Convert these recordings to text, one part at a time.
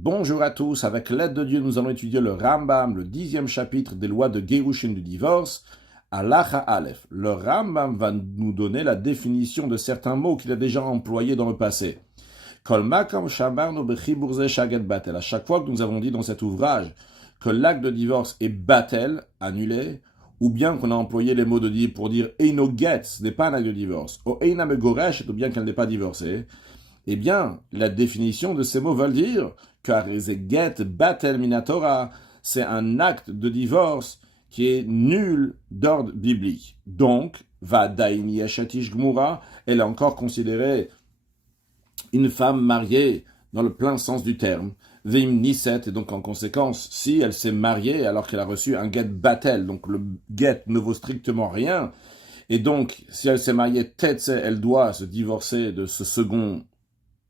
Bonjour à tous, avec l'aide de Dieu, nous allons étudier le Rambam, le 10e chapitre des lois de Gerushin du divorce, Halacha Aleph. Le Rambam va nous donner la définition de certains mots qu'il a déjà employés dans le passé. Kol makam shamarnu bechibur ze shaget batel. À chaque fois que nous avons dit dans cet ouvrage que l'acte de divorce est batel, annulé, ou bien qu'on a employé les mots de dire pour dire eino get, ce n'est pas un acte de divorce, ou eina megoresh, ou bien qu'elle n'est pas divorcée, eh bien, la définition de ces mots veut dire que get batel minatora, c'est un acte de divorce qui est nul d'ordre biblique. Donc, va daini yashatish gmura, elle est encore considérée une femme mariée dans le plein sens du terme. Veim niset, et donc en conséquence, si elle s'est mariée alors qu'elle a reçu un get batel, donc le get ne vaut strictement rien, et donc si elle s'est mariée tetse, elle doit se divorcer de ce second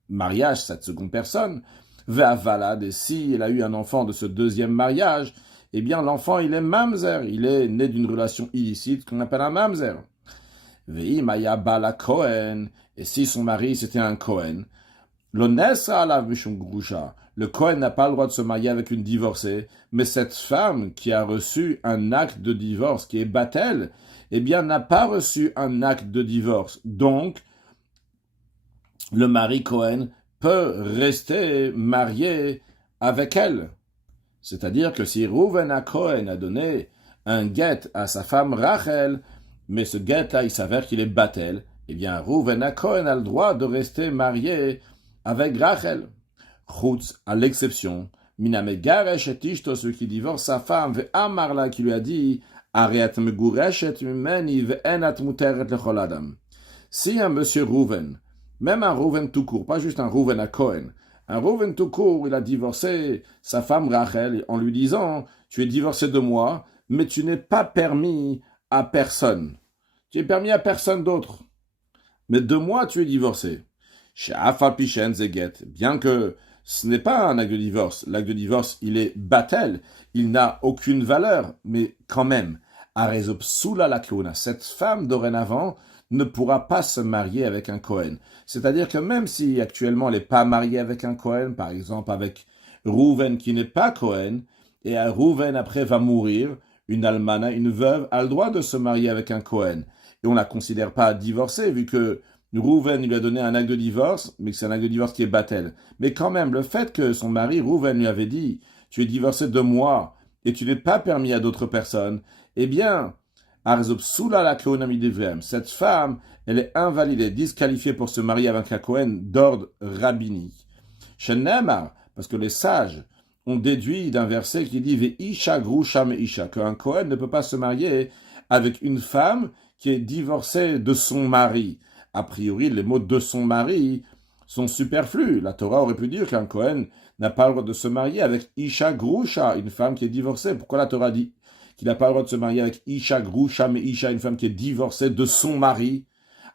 mariage, cette seconde personne, ve'avalad, et si elle a eu un enfant de ce deuxième mariage, eh bien l'enfant il est mamzer, il est né d'une relation illicite qu'on appelle un mamzer. Ve'imaya bala Cohen, et si son mari c'était un Cohen, l'onesra alav mishum grusha, le Cohen n'a pas le droit de se marier avec une divorcée, mais cette femme qui a reçu un acte de divorce qui est batel, eh bien n'a pas reçu un acte de divorce. Donc, le mari Cohen peut rester marié avec elle. C'est-à-dire que si Reuven à Cohen a donné un guet à sa femme Rachel, mais ce guet-là, il s'avère qu'il est batel, eh bien Reuven à Cohen a le droit de rester marié avec Rachel. Chutz, à l'exception, Miname Garesh et Ishto, celui qui divorce sa femme, ve Amarla qui lui a dit, Ariat Megureshet Mimeni ve Enat Muteret lechol adam. Si un monsieur Reuven, même un Reuven tout court, pas juste un Reuven à Cohen, un Reuven tout court, il a divorcé sa femme Rachel en lui disant « Tu es divorcé de moi, mais tu n'es pas permis à personne. Tu es permis à personne d'autre. Mais de moi, tu es divorcé. » Chez Afal Pishen Zeget, bien que ce n'est pas un acte de divorce. L'acte de divorce, il est batel, il n'a aucune valeur, mais quand même, Arezop Sula la Keuna, cette femme dorénavant ne pourra pas se marier avec un Cohen. C'est-à-dire que même si actuellement elle n'est pas mariée avec un Cohen, par exemple avec Reuven qui n'est pas Cohen, et Reuven après va mourir, une almana, une veuve, a le droit de se marier avec un Cohen. Et on ne la considère pas divorcée, vu que Reuven lui a donné un acte de divorce, mais que c'est un acte de divorce qui est batel. Mais quand même, le fait que son mari, Reuven, lui avait dit « Tu es divorcé de moi et tu n'es pas permis à d'autres personnes », eh bien, cette femme, elle est invalidée, disqualifiée pour se marier avec un Cohen d'ordre rabbinique. Shenemar, parce que les sages ont déduit d'un verset qui dit « Ve'isha grusha me'isha » qu'un Cohen ne peut pas se marier avec une femme qui est divorcée de son mari. A priori, les mots de son mari sont superflus. La Torah aurait pu dire qu'un Cohen n'a pas le droit de se marier avec Isha Grusha, une femme qui est divorcée. Pourquoi la Torah dit qu'il n'a pas le droit de se marier avec Isha Grusha, mais Isha, une femme qui est divorcée de son mari?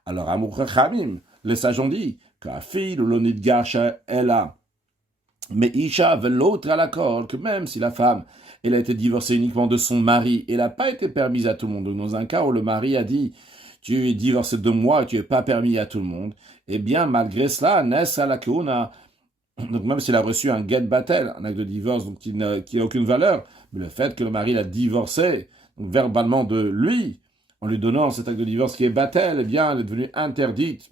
Alors, Amur Chachamim, les sages ont dit qu'Afil ou l'onid Garsha, elle a. Mais Isha veut l'autre à l'accord, que même si la femme, elle a été divorcée uniquement de son mari, elle n'a pas été permise à tout le monde. Donc, dans un cas où le mari a dit tu es divorcé de moi et tu n'es pas permis à tout le monde, eh bien, malgré cela, Nessa la Keuna, donc même s'il a reçu un get batel, un acte de divorce donc qui n'a aucune valeur, mais le fait que le mari l'a divorcé, donc verbalement de lui, en lui donnant cet acte de divorce qui est batel, eh bien, elle est devenue interdite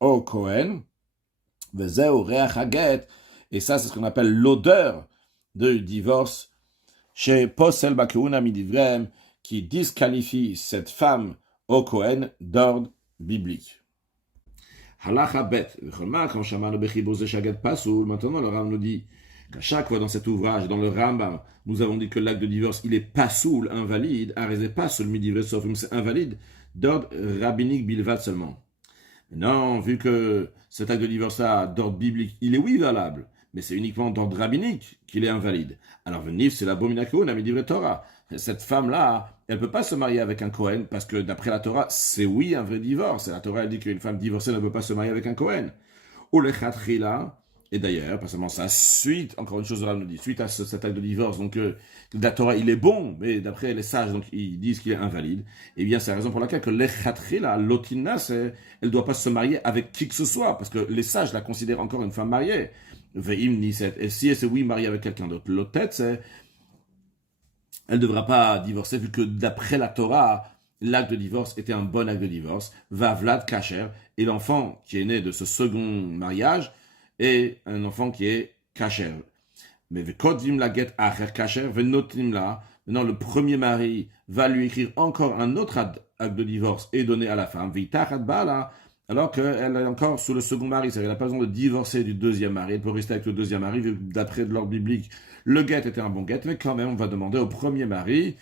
au Kohen, vezeu reach haget, et ça, c'est ce qu'on appelle l'odeur de divorce, chez Posel Bakeuna Midivrem, qui disqualifie cette femme au Kohen d'ordre biblique. Halacha bet. Maintenant, le Rambam nous dit qu'à chaque fois dans cet ouvrage, dans le Rambam, nous avons dit que l'acte de divorce, il est pasoul, invalide, arrêté pas seulement divré sauf c'est invalide, d'ordre rabbinique bilvat seulement. Non, vu que cet acte de divorce-là, d'ordre biblique, il est oui valable, mais c'est uniquement d'ordre rabbinique qu'il est invalide. Alors, venif, c'est l'abomination, on a mis divré Torah. Cette femme-là, elle ne peut pas se marier avec un Cohen, parce que d'après la Torah, c'est oui un vrai divorce. Et la Torah, elle dit qu'une femme divorcée ne peut pas se marier avec un Cohen. Ou le Khatrila, Et d'ailleurs, pas seulement ça, suite, encore une chose, là, nous dit, suite à cet acte de divorce, donc la Torah, il est bon, mais d'après les sages, donc ils disent qu'il est invalide. Eh bien, c'est la raison pour laquelle que l'echatchila, l'otina, elle ne doit pas se marier avec qui que ce soit, parce que les sages la considèrent encore une femme mariée. Ve'im niset. Et si elle s'est oui mariée avec quelqu'un d'autre, l'otet, elle ne devra pas divorcer, vu que d'après la Torah, l'acte de divorce était un bon acte de divorce. Va Vlad Kacher, et l'enfant qui est né de ce second mariage est un enfant qui est Kacher. Mais Vekodim la get Acher Kacher, Venotim la. Maintenant, le premier mari va lui écrire encore un autre acte de divorce et donner à la femme. Vitachat Bala, alors qu'elle est encore sous le second mari. C'est-à-dire qu'elle n'a pas besoin de divorcer du deuxième mari. Elle peut rester avec le deuxième mari, vu que d'après l'ordre biblique, le guet était un bon guet, mais quand même, on va demander au premier mari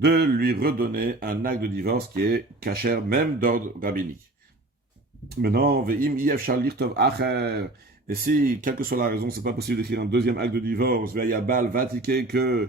de lui redonner un acte de divorce qui est kasher, même d'ordre rabbinique. Maintenant, ve'im yef shalirtov acher. Et si, quelle que soit la raison, c'est pas possible d'écrire un deuxième acte de divorce, ve'yabal vatike que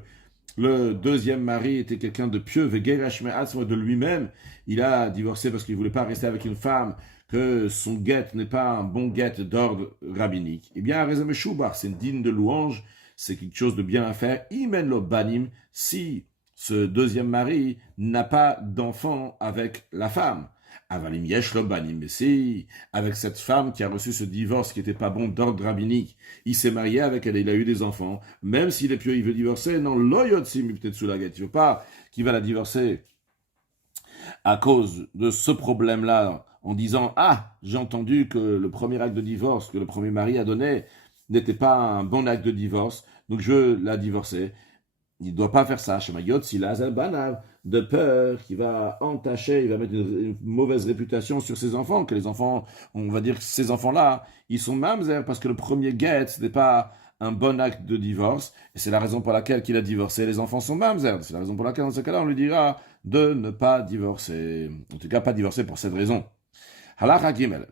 le deuxième mari était quelqu'un de pieux, ve'gerash me'atzmo de lui-même, il a divorcé parce qu'il voulait pas rester avec une femme, que son guet n'est pas un bon guet d'ordre rabbinique. Eh bien, Rezem Shubar, c'est une digne de louange, c'est quelque chose de bien à faire. Imen lo banim, si ce deuxième mari n'a pas d'enfant avec la femme. Avalim yesh lo banim, mais si, avec cette femme qui a reçu ce divorce qui n'était pas bon d'ordre rabbinique, il s'est marié avec elle et il a eu des enfants, même s'il est pieux, il veut divorcer, non, loyotsim, peut-être sous la guette, il ne veut pas qu'il va la divorcer à cause de ce problème-là, en disant « Ah, j'ai entendu que le premier acte de divorce que le premier mari a donné n'était pas un bon acte de divorce, donc je veux la divorcer. » Il ne doit pas faire ça. Shemayot, s'il a banav, de peur qu'il va entacher, il va mettre une mauvaise réputation sur ses enfants, que les enfants, on va dire que ces enfants-là, ils sont mamzer, parce que le premier guet, ce n'est pas un bon acte de divorce, et c'est la raison pour laquelle qu'il a divorcé, les enfants sont mamzer. C'est la raison pour laquelle, dans ce cas-là, on lui dira de ne pas divorcer. En tout cas, pas divorcer pour cette raison. Halacha Gimel.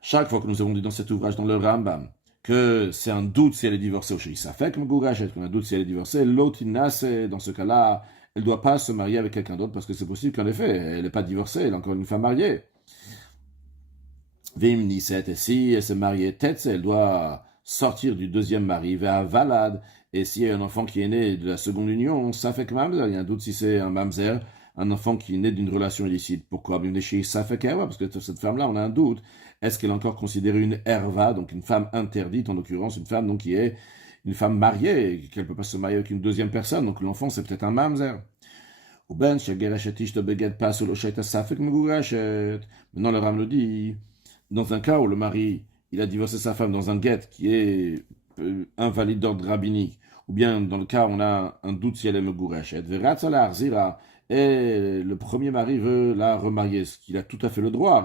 Chaque fois que nous avons dit dans cet ouvrage, dans le Rambam, que c'est un doute si elle est divorcée ou chez Safek Megurashet, qu'on a un doute si elle est divorcée, l'autre dans ce cas-là, elle ne doit pas se marier avec quelqu'un d'autre parce que c'est possible qu'en effet, elle n'est pas divorcée, elle est encore une femme mariée. Vim Niset, et si elle s'est mariée tête, elle doit sortir du deuxième mari vers Valad, et s'il y a un enfant qui est né de la seconde union, Safek Mamzer, il y a un doute si c'est un Mamzer, un enfant qui est né d'une relation illicite. Pourquoi? Parce que cette femme-là, on a un doute. Est-ce qu'elle est encore considérée une herva, donc une femme interdite, en l'occurrence une femme donc, qui est une femme mariée, qu'elle ne peut pas se marier avec une deuxième personne, donc l'enfant c'est peut-être un mamzer. Maintenant le Ram le dit, dans un cas où le mari il a divorcé sa femme dans un guet qui est invalide d'ordre rabbinique, ou bien dans le cas où on a un doute si elle est megurashet, et le premier mari veut la remarier, ce qu'il a tout à fait le droit,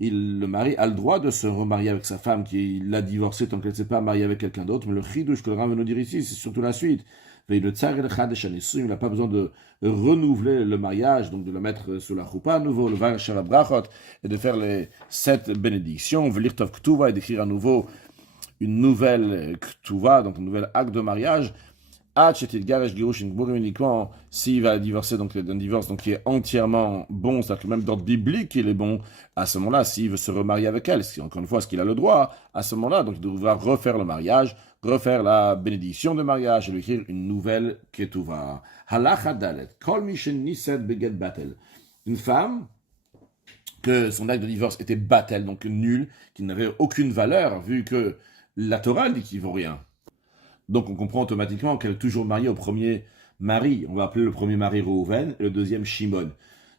le mari a le droit de se remarier avec sa femme qui l'a divorcée tant qu'elle ne s'est pas mariée avec quelqu'un d'autre, mais le chidouche que le Rav veut nous dire ici, c'est surtout la suite. Il n'a pas besoin de renouveler le mariage, donc de le mettre sous la choupa à nouveau, le var sharabrachot, et de faire les 7 bénédictions, veut lire Tov Ktuva et d'écrire à nouveau une nouvelle Ktuva, donc un nouvel acte de mariage, uniquement s'il va divorcer, donc d'un divorce donc, qui est entièrement bon, c'est-à-dire que même d'ordre biblique, il est bon, à ce moment-là, s'il veut se remarier avec elle, encore une fois, est-ce qu'il a le droit, à ce moment-là, donc il devra refaire le mariage, refaire la bénédiction de mariage et lui écrire une nouvelle ketouva. Halacha dalet, kol mishen niset beget batel. Une femme que son acte de divorce était batel, donc nul, qui n'avait aucune valeur, vu que la Torah dit qu'il vaut rien. Donc on comprend automatiquement qu'elle est toujours mariée au premier mari. On va appeler le premier mari Reuven et le deuxième Shimon.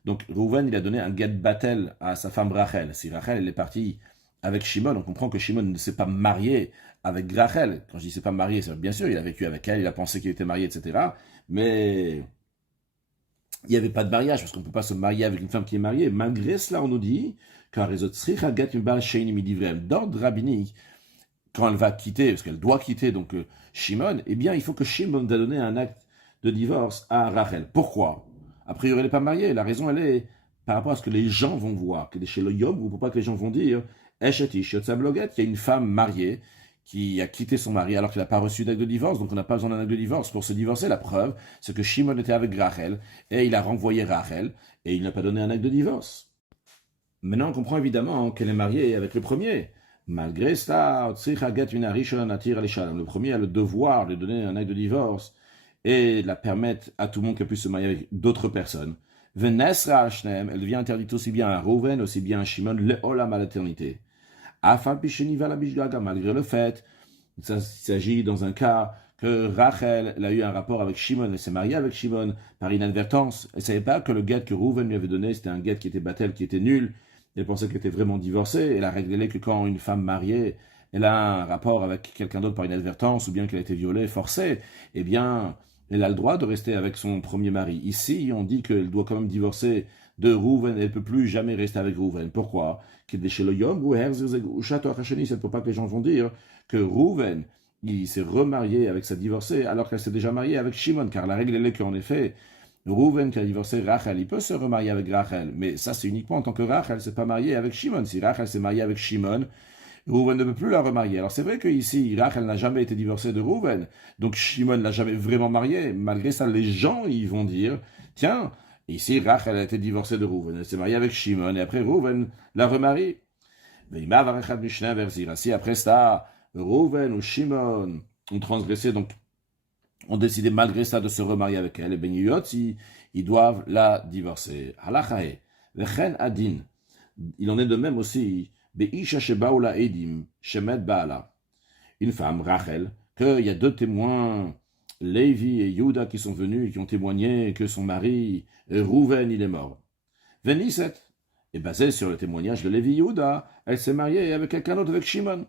Donc Reuven, il a donné un get batel à sa femme Rachel. Si Rachel, elle est partie avec Shimon, on comprend que Shimon ne s'est pas marié avec Rachel. Quand je dis s'est pas marié, c'est bien sûr, il a vécu avec elle, il a pensé qu'il était marié, etc. Mais il n'y avait pas de mariage, parce qu'on ne peut pas se marier avec une femme qui est mariée. Malgré cela, on nous dit d'ordre rabbinique, quand elle va quitter, parce qu'elle doit quitter donc Shimon, eh bien il faut que Shimon ait donné un acte de divorce à Rachel. Pourquoi? A priori elle n'est pas mariée. La raison elle est par rapport à ce que les gens vont voir, que chez le Yom, ou pas que les gens vont dire, Eshetish Yotzabloget, il y a une femme mariée qui a quitté son mari alors qu'elle n'a pas reçu d'acte de divorce, donc on n'a pas besoin d'un acte de divorce pour se divorcer. La preuve, c'est que Shimon était avec Rachel et il a renvoyé Rachel et il n'a pas donné un acte de divorce. Maintenant, on comprend évidemment qu'elle est mariée avec le premier. Malgré cela, le premier a le devoir de donner un acte de divorce et de la permettre à tout le monde qu'elle puisse se marier avec d'autres personnes. Elle devient interdite aussi bien à Reuven, aussi bien à Shimon, le'olam à l'éternité. Malgré le fait, il s'agit dans un cas que Rachel elle a eu un rapport avec Shimon, elle s'est mariée avec Shimon par inadvertance. Elle ne savait pas que le guet que Reuven lui avait donné, c'était un guet qui était battel, qui était nul. Elle pensait qu'elle était vraiment divorcée. Elle a réglé que quand une femme mariée, elle a un rapport avec quelqu'un d'autre par inadvertance, ou bien qu'elle a été violée, forcée, eh bien, elle a le droit de rester avec son premier mari. Ici, on dit qu'elle doit quand même divorcer de Reuven, elle ne peut plus jamais rester avec Reuven. Pourquoi? C'est pour pas que les gens vont dire que Reuven, il s'est remarié avec sa divorcée alors qu'elle s'est déjà mariée avec Shimon, car la règle est qu'en effet, Reuven qui a divorcé Rachel, il peut se remarier avec Rachel, mais ça c'est uniquement en tant que Rachel ne s'est pas mariée avec Shimon. Si Rachel s'est mariée avec Shimon, Reuven ne peut plus la remarier. Alors c'est vrai qu'ici, Rachel n'a jamais été divorcée de Reuven, donc Shimon ne l'a jamais vraiment mariée. Malgré ça, les gens, ils vont dire, tiens, ici Rachel a été divorcée de Reuven, elle s'est mariée avec Shimon, et après Reuven la remarie. Si après ça, Reuven ou Shimon ont transgressé, donc ont décidé malgré ça de se remarier avec elle, et ben ils doivent la divorcer. Halachae, vechen adin. Il en est de même aussi, be'isha shebaula edim, shemet baala. Une femme, Rachel, qu'il y a deux témoins, Lévi et Yuda, qui sont venus et qui ont témoigné que son mari, Reuven, il est mort. Veniset, et basé sur le témoignage de Lévi et Yuda, elle s'est mariée avec quelqu'un d'autre, avec Shimon.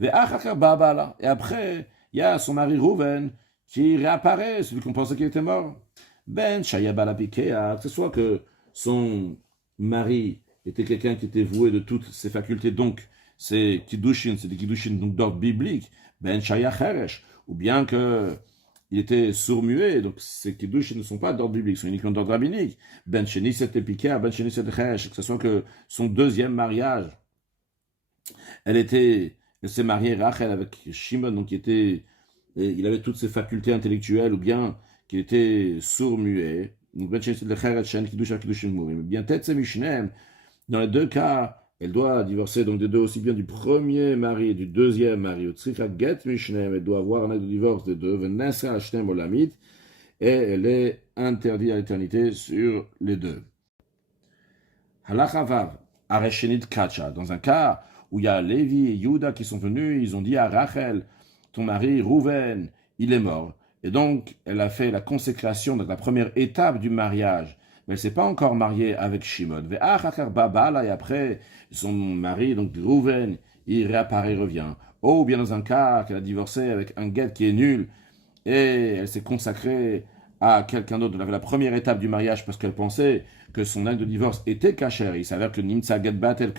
Et après, il y a son mari Reuven qui réapparaît, celui qu'on pensait qu'il était mort. Ben Shayabala Pikea, que ce soit que son mari était quelqu'un qui était voué de toutes ses facultés, donc c'est Kiddushin, c'est des Kiddushin donc d'ordre biblique, Ben Shaya Cheresh, ou bien que il était sourd-muet, donc ces Kiddushin ne sont pas d'ordre biblique, sont uniquement d'ordre rabbinique. Ben Sheni c'était Pikea, Ben Sheni c'était Cheresh, que ce soit que son deuxième mariage, elle s'est mariée Rachel avec Shimon, donc il avait toutes ses facultés intellectuelles, ou bien qu'il était sourd-muet. Donc, bien, dans les deux cas, elle doit divorcer donc des deux, aussi bien du premier mari et du deuxième mari. Elle doit avoir un acte de divorce des deux. Et elle est interdite à l'éternité sur les deux. Halachavav, Areshenit Kacha, dans un cas où il y a Lévi et Yuda qui sont venus, ils ont dit à Rachel, ton mari Reuven, il est mort. Et donc, elle a fait la consécration, donc la première étape du mariage. Mais elle ne s'est pas encore mariée avec Shimon. Et après, son mari, donc Reuven, il réapparaît, revient. Ou bien dans un cas qu'elle a divorcé avec un guet qui est nul, et elle s'est consacrée à quelqu'un d'autre. La première étape du mariage parce qu'elle pensait que son acte de divorce était caché. Il s'avère que Nimtsa Get Batel,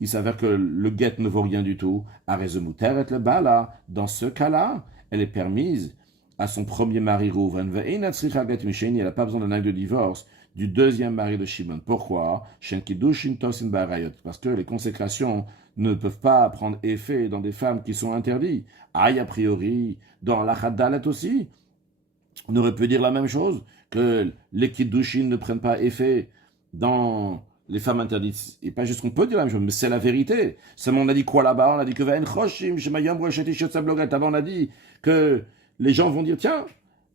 il s'avère que le guet ne vaut rien du tout. Arezemuter et le bala. Dans ce cas-là, elle est permise à son premier mari Reuven. Elle n'a pas besoin d'un acte de divorce du deuxième mari de Shimon. Pourquoi? Parce que les consécrations ne peuvent pas prendre effet dans des femmes qui sont interdites. Aïe, a priori, dans la Dalet aussi, on aurait pu dire la même chose, que les kiddushin ne prennent pas effet dans les femmes interdites. Et pas juste qu'on peut dire la même chose, mais c'est la vérité. Seulement on a dit quoi là-bas? On a dit que avant on a dit que les gens vont dire, tiens,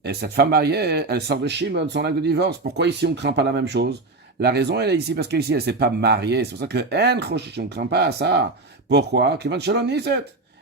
et cette femme mariée, elle sort de Shimon, son acte de divorce. Pourquoi ici on ne craint pas la même chose? La raison elle est ici parce qu'ici elle ne s'est pas mariée. C'est pour ça que on ne craint pas à ça. Pourquoi? Elle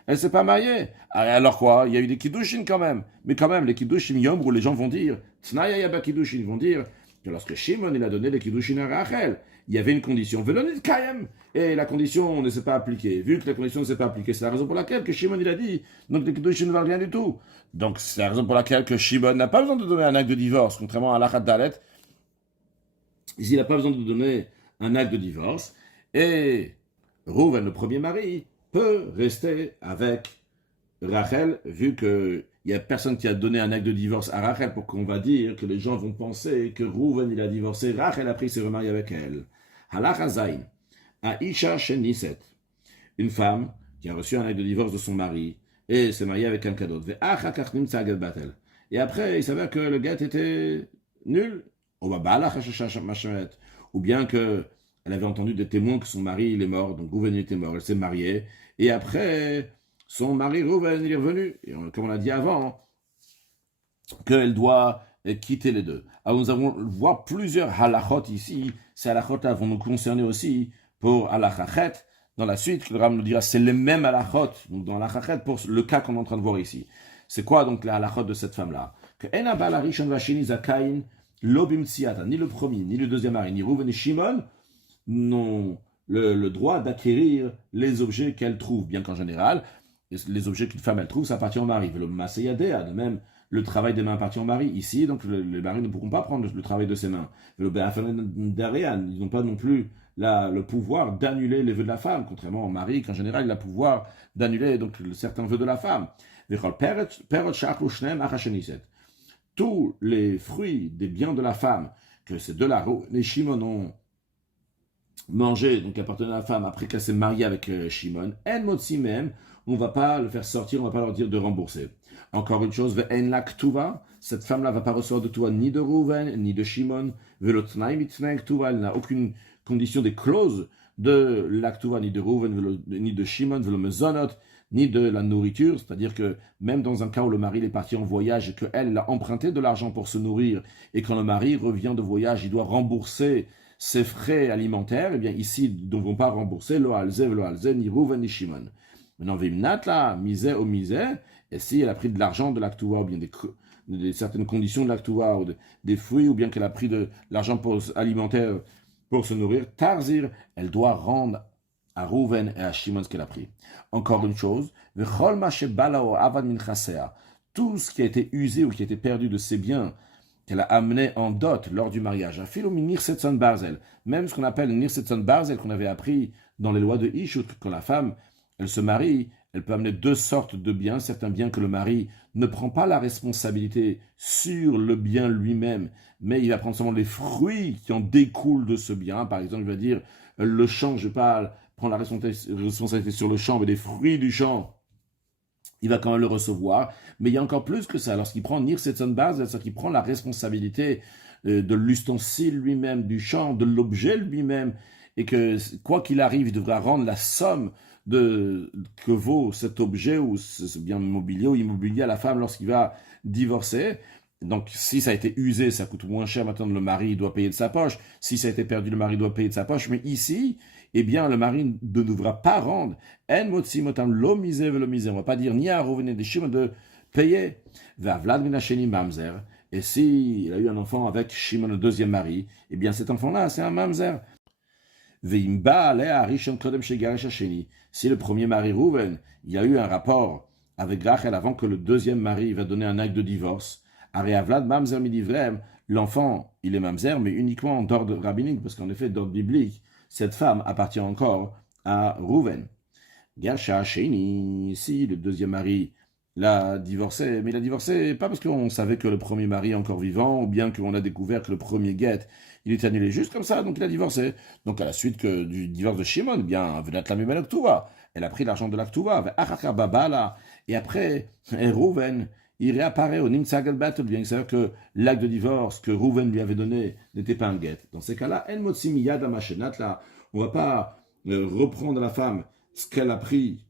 ne s'est pas mariée. Alors quoi? Il y a eu des kiddushin quand même. Mais quand même, les kiddushin yom où les gens vont dire, Tnaya yaba kiddushin, ils vont dire que lorsque Shimon il a donné les kiddushin à Rachel, il y avait une condition. Velonit kayem. Et la condition ne s'est pas appliquée. Vu que la condition ne s'est pas appliquée, c'est la raison pour laquelle que Shimon il a dit, donc les kiddushin ne valent rien du tout. Donc c'est la raison pour laquelle que Shimon n'a pas besoin de donner un acte de divorce, contrairement à l'Achat Dalet. Ici, il n'a pas besoin de donner un acte de divorce. Et Reuven, le premier mari, peut rester avec Rachel, vu qu'il n'y a personne qui a donné un acte de divorce à Rachel pour qu'on va dire que les gens vont penser que Reuven il a divorcé Rachel, après il s'est remarié avec elle. Halacha Zayin, Aisha Sheniset, une femme qui a reçu un acte de divorce de son mari et s'est mariée avec quelqu'un d'autre. Et après, il s'avère que le gars était nul. Ou bien que elle avait entendu des témoins que son mari il est mort, donc Rouven était mort, elle s'est mariée, et après, son mari Rouven il est revenu, et comme on a dit avant, qu'elle doit quitter les deux. Alors nous allons voir plusieurs halachot ici, ces halachot vont nous concerner aussi pour halachachet, dans la suite, le Ram nous dira c'est les mêmes halachot, donc dans halachachet pour le cas qu'on est en train de voir ici. C'est quoi donc la halachot de cette femme-là? Que ena bala rishon vashini zakain lobim tsiata, ni le premier, ni le deuxième mari, ni Rouven ni Shimon n'ont le droit d'acquérir les objets qu'elle trouve, bien qu'en général, les objets qu'une femme elle trouve, ça appartient au mari. Le maseyadea, de même, le travail des mains appartient au mari. Ici, donc, les maris ne pourront pas prendre le travail de ses mains. Le be'afanen ils n'ont pas non plus le pouvoir d'annuler les vœux de la femme, contrairement au mari, qu'en général, il a le pouvoir d'annuler donc certains vœux de la femme. Tous les fruits des biens de la femme, que ces deux-là, les Shimon ont mangé, donc appartenant à la femme, après qu'elle s'est mariée avec Shimon, en motzi même, on ne va pas le faire sortir, on ne va pas leur dire de rembourser. Encore une chose, ve'en la ktuva, cette femme-là ne va pas recevoir de toi ni de Rouven, ni de Shimon, ve'lotnai mitnei ktuva, elle n'a aucune condition des clauses de la ktuva, ni de Rouven, ni de Shimon, ve'lomezonot, ni de la nourriture, c'est-à-dire que même dans un cas où le mari est parti en voyage et qu'elle a emprunté de l'argent pour se nourrir, et quand le mari revient de voyage, il doit rembourser ses frais alimentaires, eh bien ici, ils ne vont pas rembourser lo alze, ni Rouven, ni Shimon. Maintenant, vimnat là, misé au misé, et si elle a pris de l'argent de l'actuva, ou bien des certaines conditions de l'actuva, ou des fruits, ou bien qu'elle a pris de l'argent alimentaire pour se nourrir, tarzir, elle doit rendre à Rouven et à Shimon ce qu'elle a pris. Encore une chose, tout ce qui a été usé ou qui a été perdu de ses biens, qu'elle a amené en dot lors du mariage, même ce qu'on appelle Nirsetson Barzel, qu'on avait appris dans les lois de Ishut, quand la femme elle se marie, elle peut amener deux sortes de biens, certains biens que le mari ne prend pas la responsabilité sur le bien lui-même, mais il va prendre seulement les fruits qui en découlent de ce bien. Par exemple, il va dire, le champ, je ne vais pas prendre la responsabilité sur le champ, mais les fruits du champ, il va quand même le recevoir. Mais il y a encore plus que ça. Lorsqu'il prend Nirsetson Baz, c'est-à-dire qu'il prend la responsabilité de l'ustensile lui-même, du champ, de l'objet lui-même, et que quoi qu'il arrive, il devra rendre la somme que vaut cet objet ou ce bien mobilier ou immobilier à la femme lorsqu'il va divorcer. Donc, si ça a été usé, ça coûte moins cher. Maintenant, le mari doit payer de sa poche. Si ça a été perdu, le mari doit payer de sa poche. Mais ici, eh bien, le mari ne devra pas rendre. En motzi motam lo misé ve lo misé. On ne va pas dire ni à revenir des Shimon de payer. Va Vlad minasheni mamzer. Et s'il a eu un enfant avec Shimon, le deuxième mari, eh bien, cet enfant-là, c'est un mamzer. Si le premier mari Rouven, il y a eu un rapport avec Rachel avant que le deuxième mari va donner un acte de divorce, l'enfant, il est mamzer, mais uniquement d'ordre rabbinique, parce qu'en effet, d'ordre biblique, cette femme appartient encore à Rouven. Gersha Sheni, si le deuxième mari l'a divorcé, mais il a divorcé pas parce qu'on savait que le premier mari est encore vivant, ou bien qu'on a découvert que le premier guet, il est annulé juste comme ça, donc il a divorcé. Donc à la suite du divorce de Shimon, eh bien, elle a pris l'argent de l'Aktuva, et après, Rouven, il réapparaît au Nimtzagel Battle, bien que c'est-à-dire que l'acte de divorce que Rouven lui avait donné n'était pas un guet. Dans ces cas-là, En Motsimiyad Amashenat, là, on ne va pas reprendre à la femme ce qu'elle a pris,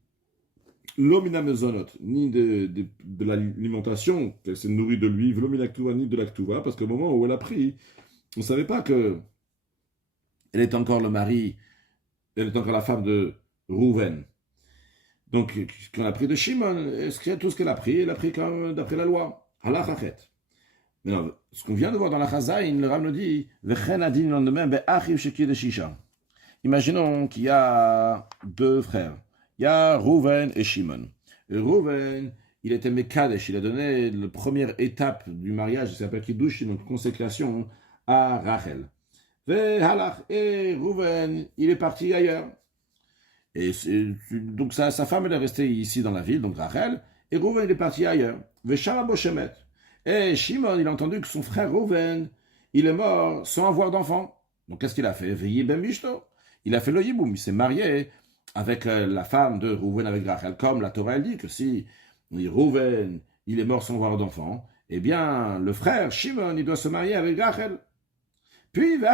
l'omina mezonot, ni de l'alimentation, qu'elle s'est nourrie de lui, l'omina ktuva, ni de l'actuva, parce qu'au moment où elle a pris, on ne savait pas que elle est encore le mari, elle est encore la femme de Rouven. Donc, quand elle a pris de Shimon, tout ce qu'elle a pris comme d'après la loi. Halachachet. Maintenant, ce qu'on vient de voir dans la Chazaïn, le Ram nous dit, Vechen adin le lendemain, be'achiv shekir de Shisha. Imaginons qu'il y a deux frères. Il y a Rouven et Shimon. Et Rouven, il était Mekadesh, il a donné la première étape du mariage, ça s'appelle Kiddush, donc consécration, à Rachel. Et Rouven, il est parti ailleurs. Et donc sa femme, elle est restée ici dans la ville, donc Rachel, et Rouven, il est parti ailleurs. Et Shimon, il a entendu que son frère Rouven, il est mort sans avoir d'enfant. Donc qu'est-ce qu'il a fait? Il a fait le yiboum, il s'est marié avec la femme de Rouven avec Rachel, comme la Torah elle dit que si Rouven, il est mort sans avoir d'enfant, eh bien, le frère Shimon, il doit se marier avec Rachel. Puis, et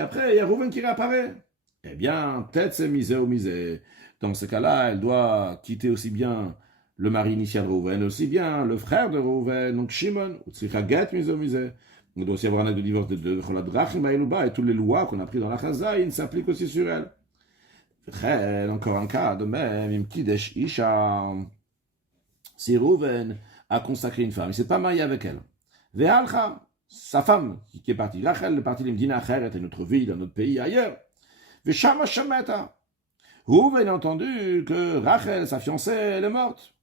après, il y a Rouven qui réapparaît. Eh bien, tête c'est misé ou misé. Dans ce cas-là, elle doit quitter aussi bien le mari initial de Rouven, aussi bien le frère de Rouven, donc Shimon, ou Tzrichaget misé ou misé. Il doit aussi avoir un acte de divorce de deux, et toutes les lois qu'on a prises dans la Chaza, ils s'appliquent aussi sur elle. Encore un cas de même, Im Kidesh Isha, si Rouven a consacré une femme, il ne s'est pas marié avec elle. Ve'alcha, sa femme qui est partie, Rachel est partie l'Imdina Acheret, à une autre ville, à un autre pays, ailleurs. Ve'shama Shameta. Rouven a entendu que Rachel, sa fiancée, elle est morte.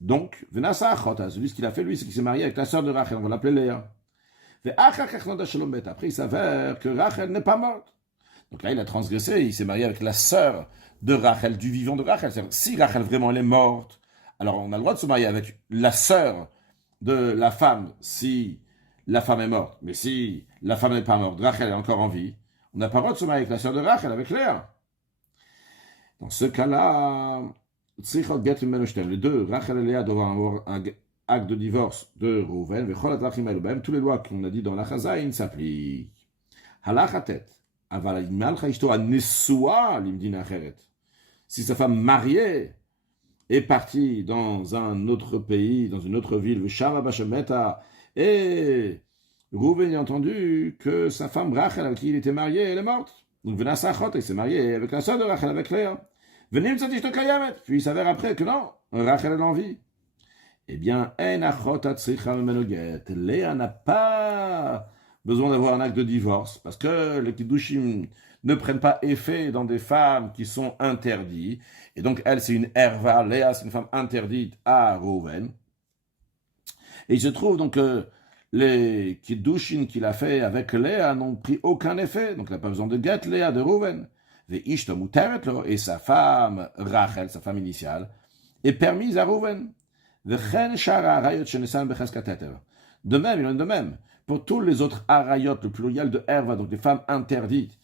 Donc, Venasa Achota, celui ce qu'il a fait, lui, c'est qu'il s'est marié avec la sœur de Rachel, on va l'appeler Léa. Après, il s'avère que Rachel n'est pas morte. Donc là, il a transgressé, il s'est marié avec la sœur de Rachel, du vivant de Rachel. Si Rachel vraiment elle est morte, alors on a le droit de se marier avec la sœur de la femme si la femme est morte. Mais si la femme n'est pas morte, Rachel est encore en vie, on n'a pas le droit de se marier avec la sœur de Rachel, avec Léa. Dans ce cas-là, les deux, Rachel et Léa doivent avoir un acte de divorce de Rouven, tous les lois qu'on a dit dans la Chazaïn s'appliquent. Halachatet. Si sa femme mariée est partie dans un autre pays, dans une autre ville, et Rouven a entendu que sa femme Rachel, avec qui il était marié, elle est morte. Donc il s'est marié avec la sœur de Rachel, avec Léa. Puis il s'avère après que non, Rachel est en vie. Eh bien, Léa n'a pas besoin d'avoir un acte de divorce, parce que les Kiddushim ne prennent pas effet dans des femmes qui sont interdites. Et donc, elle, c'est une Herva, Léa, c'est une femme interdite à Rouven. Et il se trouve donc que les Kiddushim qu'il a fait avec Léa n'ont pris aucun effet. Donc, il n'a pas besoin de get Léa de Rouven. Et sa femme, Rachel, sa femme initiale, est permise à Rouven. De même, il en est de même. Pour tous les autres arayot, le pluriel de Herva, donc les femmes interdites,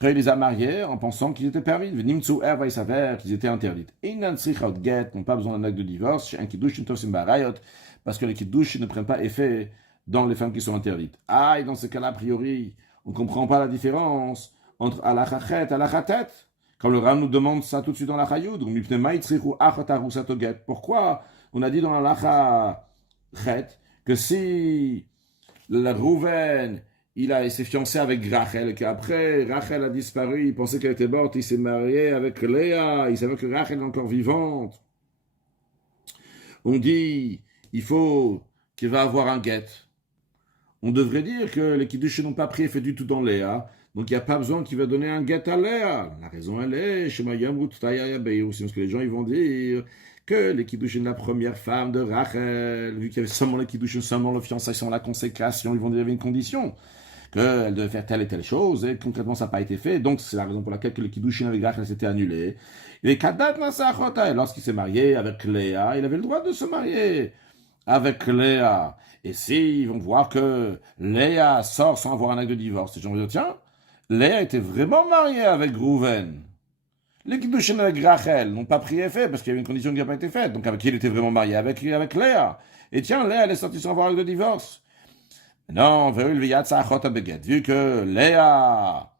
quand il les a mariées en pensant qu'ils étaient permis, Nimtsu Herva, il s'avère qu'ils étaient interdites. Inan Tzrichot Get n'ont pas besoin d'un acte de divorce, chez un Kiddush Tosim Barayot, parce que les Kiddush ne prennent pas effet dans les femmes qui sont interdites. Ah, et dans ce cas-là, a priori, on ne comprend pas la différence entre Alachachet et Alachatet. Comme le Ram nous demande ça tout de suite dans la Chayoud, pourquoi on a dit dans Alachachet que si le Rouven, il s'est fiancé avec Rachel, et qu'après Rachel a disparu, il pensait qu'elle était morte, il s'est marié avec Léa, il savait que Rachel est encore vivante. On dit, il faut qu'il va avoir un guet. On devrait dire que les Kiddush n'ont pas pris effet du tout dans Léa, donc il n'y a pas besoin qu'il va donner un guet à Léa. La raison, elle est, c'est parce que les gens ils vont dire que les Kiddushin, la première femme de Rachel, vu qu'il y avait seulement les Kiddushin, seulement le fiançailles, sans la consécration, ils vont dire qu'il y avait une condition, qu'elle devait faire telle et telle chose, et concrètement ça n'a pas été fait, donc c'est la raison pour laquelle que les Kiddushin avec Rachel s'étaient annulés. Et Kadat Nasachota, lorsqu'il s'est marié avec Léa, il avait le droit de se marier avec Léa. Et si ils vont voir que Léa sort sans avoir un acte de divorce, les gens vont dire, tiens, Léa était vraiment mariée avec Rouven. Les Kiddushin avec Rachel n'ont pas pris effet parce qu'il y avait une condition qui n'a pas été faite. Donc avec qui il était vraiment marié? Avec Léa. Et tiens, Léa, elle est sortie sans avoir un acte de divorce. Non, vu que Léa,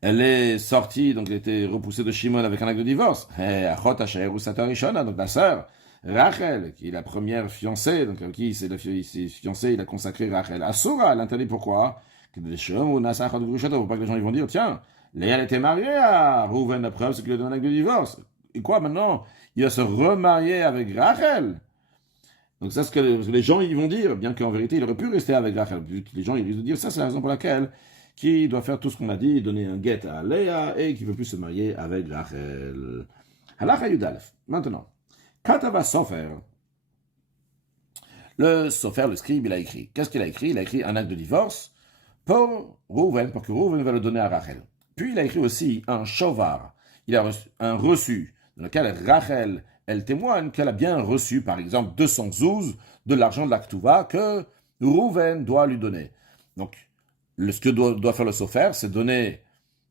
elle est sortie, donc elle était repoussée de Shimon avec un acte de divorce. Donc la sœur, Rachel, qui est la première fiancée, donc avec qui il s'est fiancé, il a consacré Rachel. Asura, elle interdit pourquoi? Pour pas que les gens ils vont dire, tiens, Léa elle était mariée à Rouven, la preuve c'est qu'il a donné un acte de divorce. Et quoi maintenant? Il va se remarier avec Rachel. Donc ça, c'est ce que les gens ils vont dire, bien qu'en vérité il aurait pu rester avec Rachel. Les gens ils risquent de dire ça, c'est la raison pour laquelle qui doit faire tout ce qu'on a dit, donner un guet à Léa et qui ne veut plus se marier avec Rachel. Halacha Yudalef. Maintenant, Katava Sofer. Le Sofer, le scribe, il a écrit. Qu'est-ce qu'il a écrit? Il a écrit un acte de divorce pour Rouven, pour que Rouven va le donner à Rachel. Puis il a écrit aussi un shovar. Il a reçu un reçu dans lequel Rachel, elle témoigne qu'elle a bien reçu, par exemple, 200 zouz de l'argent de la Ktuva que Rouven doit lui donner. Donc, ce que doit faire le Sofer, c'est donner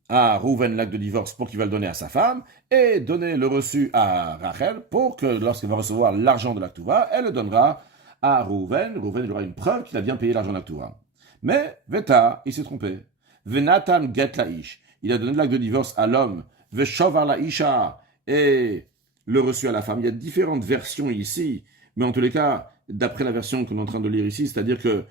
à Rouven l'acte de divorce pour qu'il va le donner à sa femme et donner le reçu à Rachel pour que lorsqu'elle va recevoir l'argent de la Ktuva, elle le donnera à Rouven. Rouven il aura une preuve qu'il a bien payé l'argent de la Ktuva. Mais, Veta, il s'est trompé. Venatan get laish. Il a donné l'acte de divorce à l'homme. Veshovar laisha. Et le reçu à la femme. Il y a différentes versions ici. Mais en tous les cas, d'après la version qu'on est en train de lire ici, c'est-à-dire que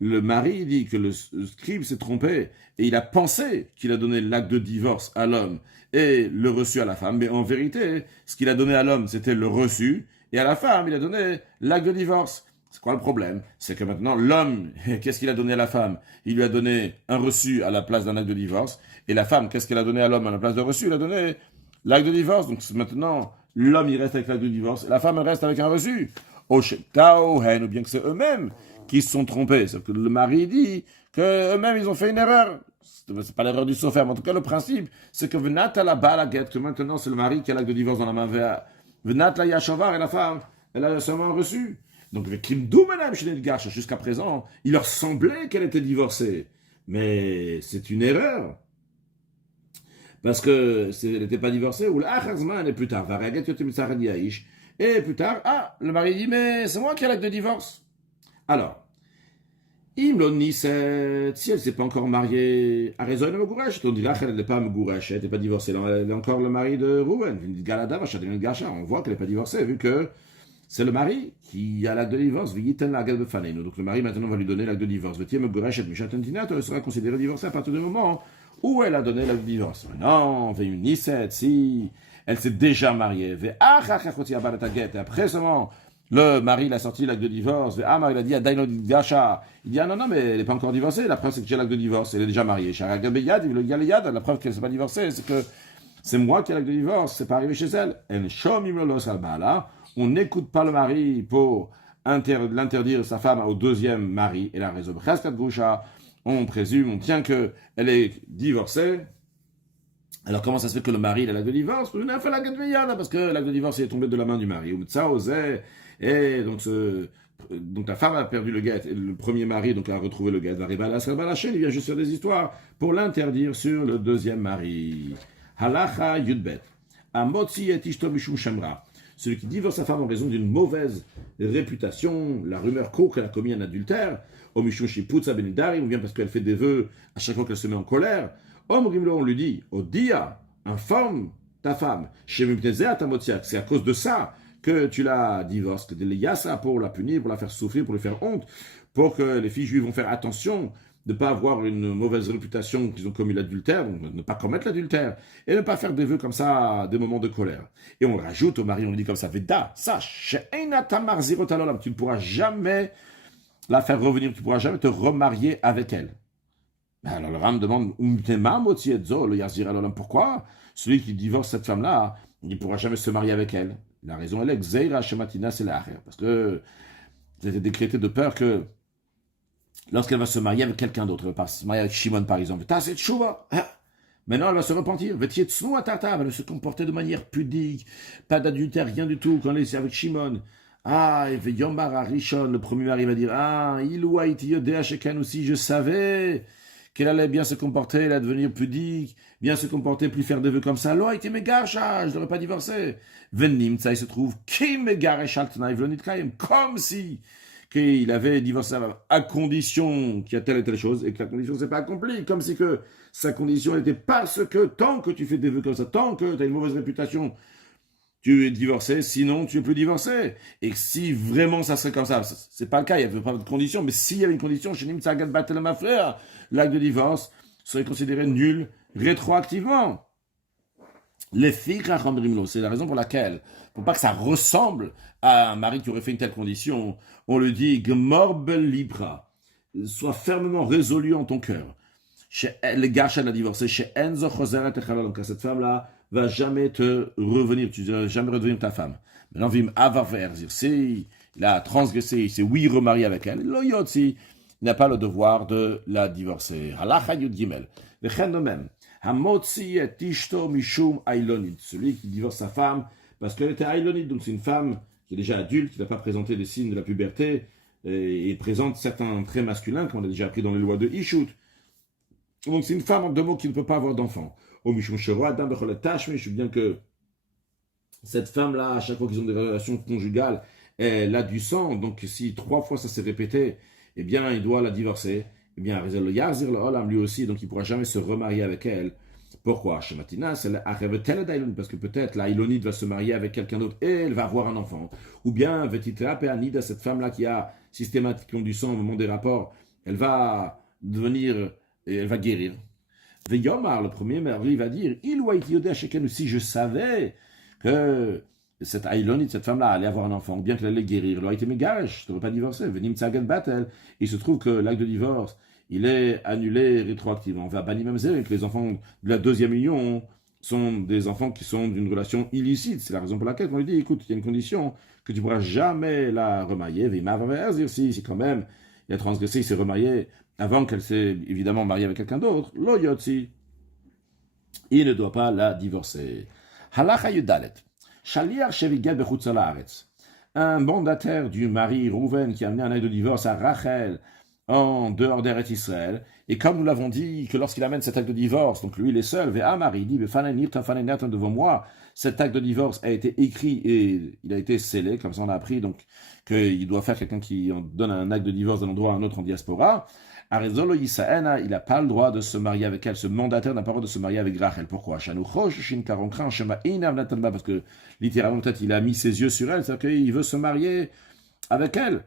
le mari dit que le scribe s'est trompé et il a pensé qu'il a donné l'acte de divorce à l'homme et le reçu à la femme. Mais en vérité, ce qu'il a donné à l'homme, c'était le reçu. Et à la femme, il a donné l'acte de divorce. C'est quoi le problème? C'est que maintenant, l'homme, qu'est-ce qu'il a donné à la femme? Il lui a donné un reçu à la place d'un acte de divorce. Et la femme, qu'est-ce qu'elle a donné à l'homme à la place d'un reçu? Il a donné l'acte de divorce. Donc maintenant, l'homme, il reste avec l'acte de divorce. Et la femme, elle reste avec un reçu. Ou bien que c'est eux-mêmes qui se sont trompés. Sauf que le mari dit qu'eux-mêmes, ils ont fait une erreur. C'est pas l'erreur du sofer, mais en tout cas, le principe, c'est que venat à la balaguette, que maintenant, c'est le mari qui a l'acte de divorce dans la main. Venat la yashovar et la femme, elle a seulement un reçu. Donc, jusqu'à présent, il leur semblait qu'elle était divorcée. Mais c'est une erreur. Parce que elle n'était pas divorcée, ou et plus tard, et plus tard, le mari dit, mais c'est moi qui ai l'acte de divorce. Alors, si elle ne s'est pas encore mariée, à raison de Megouresh, on dit là qu'elle n'est pas Megouresh, elle n'était pas divorcée, elle est encore le mari de Rouven. On voit qu'elle n'est pas divorcée, vu que c'est le mari qui a l'acte de divorce. Donc le mari maintenant va lui donner l'acte de divorce. Elle sera considérée divorcée à partir du moment où elle a donné l'acte de divorce. Non, si elle s'est déjà mariée, et après seulement le mari il a sorti l'acte de divorce, il a dit il dit non, mais elle n'est pas encore divorcée, la preuve c'est que j'ai l'acte de divorce, elle est déjà mariée. La preuve qu'elle ne s'est pas divorcée, c'est que c'est moi qui ai l'acte de divorce, c'est pas arrivé chez elle. On n'écoute pas le mari pour l'interdire sa femme au deuxième mari, et la raison. On présume, on tient qu'elle est divorcée. Alors comment ça se fait que le mari il a l'acte de divorce? Parce que l'acte de divorce est tombé de la main du mari. Et donc la femme a perdu le guet, et le premier mari donc a retrouvé le guet. Il vient juste faire des histoires pour l'interdire sur le deuxième mari. Halacha Yudbet. Amotzi et Ishto Mishum Shemra. Celui qui divorce sa femme en raison d'une mauvaise réputation, la rumeur court qu'elle a commis un adultère, ou bien parce qu'elle fait des vœux à chaque fois qu'elle se met en colère, on lui dit, Odia, informe ta femme, c'est à cause de ça que tu la divorces, que pour la punir, pour la faire souffrir, pour lui faire honte, pour que les filles juives vont faire attention de ne pas avoir une mauvaise réputation qu'ils ont commis l'adultère, donc ne pas commettre l'adultère, et ne pas faire des vœux comme ça à des moments de colère. Et on rajoute au mari, on lui dit comme ça, Veda, sache, tu ne pourras jamais la faire revenir, tu ne pourras jamais te remarier avec elle. Alors le Ram demande, pourquoi celui qui divorce cette femme-là, il ne pourra jamais se marier avec elle? La raison, elle est, parce que c'était décrété de peur que lorsqu'elle va se marier avec quelqu'un d'autre, elle va se marier avec Shimon par exemple, maintenant elle va se repentir, elle va se comporter de manière pudique, pas d'adultère, rien du tout, quand elle est avec Shimon. Et Yombar Arishon, le premier mari va dire, Iloua Itiyodea Shekan aussi, je savais qu'elle allait bien se comporter, elle allait devenir pudique, bien se comporter, plus faire des vœux comme ça. Lo été mégarcha, je n'aurais pas divorcé. Venim, ça il se trouve, qui mégaresh altnaï vlonitkayem, comme si qu'il avait divorcé à condition qu'il y a telle et telle chose et que la condition ne s'est pas accomplie, comme si que sa condition était parce que tant que tu fais des vœux comme ça, tant que tu as une mauvaise réputation, tu es divorcé, sinon tu es plus divorcé. Et si vraiment ça serait comme ça, c'est pas le cas, il n'y avait pas de condition, mais s'il y avait une condition, chez Nim Tzagat Batel ma frère, l'acte de divorce serait considéré nul rétroactivement. Les filles, c'est la raison pour laquelle, pour pas que ça ressemble à un mari qui aurait fait une telle condition, on lui dit Gmorbel Libra, sois fermement résolu en ton cœur. Chez les gars, elle a divorcé, chez Enzo Choseret Echalal, donc cette femme-là va jamais te revenir, tu ne vas jamais redevenir ta femme. Maintenant, Vim Avaver, si il a transgressé, il s'est oui remarié avec elle, Loyotzi, il n'a pas le devoir de la divorcer. Halacha Yud Gimel. Vechen de même. Hamotzi et Tishto Mishum Ailonid. Celui qui divorce sa femme parce qu'elle était Ailonid, donc c'est une femme qui est déjà adulte, qui n'a pas présenté des signes de la puberté et présente certains traits masculins, comme on a déjà appris dans les lois de Ishut. Donc c'est une femme en deux mots qui ne peut pas avoir d'enfant. Au Mishum Shero Adam Bechol Tashmish, bien que cette femme-là, à chaque fois qu'ils ont des relations conjugales, elle a du sang, donc si 3 fois ça s'est répété, eh bien, il doit la divorcer. eh bien, le Yarzir le Olam, lui aussi, donc il ne pourra jamais se remarier avec elle. Pourquoi? Shematina, c'est parce que peut-être la Ilonite va se marier avec quelqu'un d'autre et elle va avoir un enfant. Ou bien, Vetitra Peanida, cette femme-là qui a systématiquement du sang au moment des rapports, elle va devenir, et elle va guérir. Veyomar, le premier mari, va dire, si je savais que cette Aïlonite, cette femme-là, allait avoir un enfant, ou bien qu'elle allait guérir, elle aurait été mégage, je ne devrais pas divorcer. Venim Tzaget Batel. Il se trouve que l'acte de divorce, il est annulé rétroactivement. On va bannir même que les enfants de la deuxième union sont des enfants qui sont d'une relation illicite. C'est la raison pour laquelle on lui dit, écoute, il y a une condition que tu ne pourras jamais la remarier. Si quand même il a transgressé, il s'est remarié avant qu'elle s'est évidemment mariée avec quelqu'un d'autre, lo yotzi, il ne doit pas la divorcer. Halacha Yudalet. Shaliach Shevigel Bechutz Laaretz. Un mandataire du mari Rouven qui a amené un acte de divorce à Rachel en dehors d'Eretz Israël. Et comme nous l'avons dit, que lorsqu'il amène cet acte de divorce, donc lui il est seul, Ve'amar, il dit, devant moi, cet acte de divorce a été écrit et il a été scellé, comme ça on a appris donc qu'il doit faire quelqu'un qui donne un acte de divorce d'un endroit à un autre en diaspora. Arizolo Yisaena, il n'a pas le droit de se marier avec elle, ce mandataire n'a pas le droit de se marier avec Rachel. Pourquoi? Parce que littéralement, peut-être, il a mis ses yeux sur elle, c'est-à-dire qu'il veut se marier avec elle.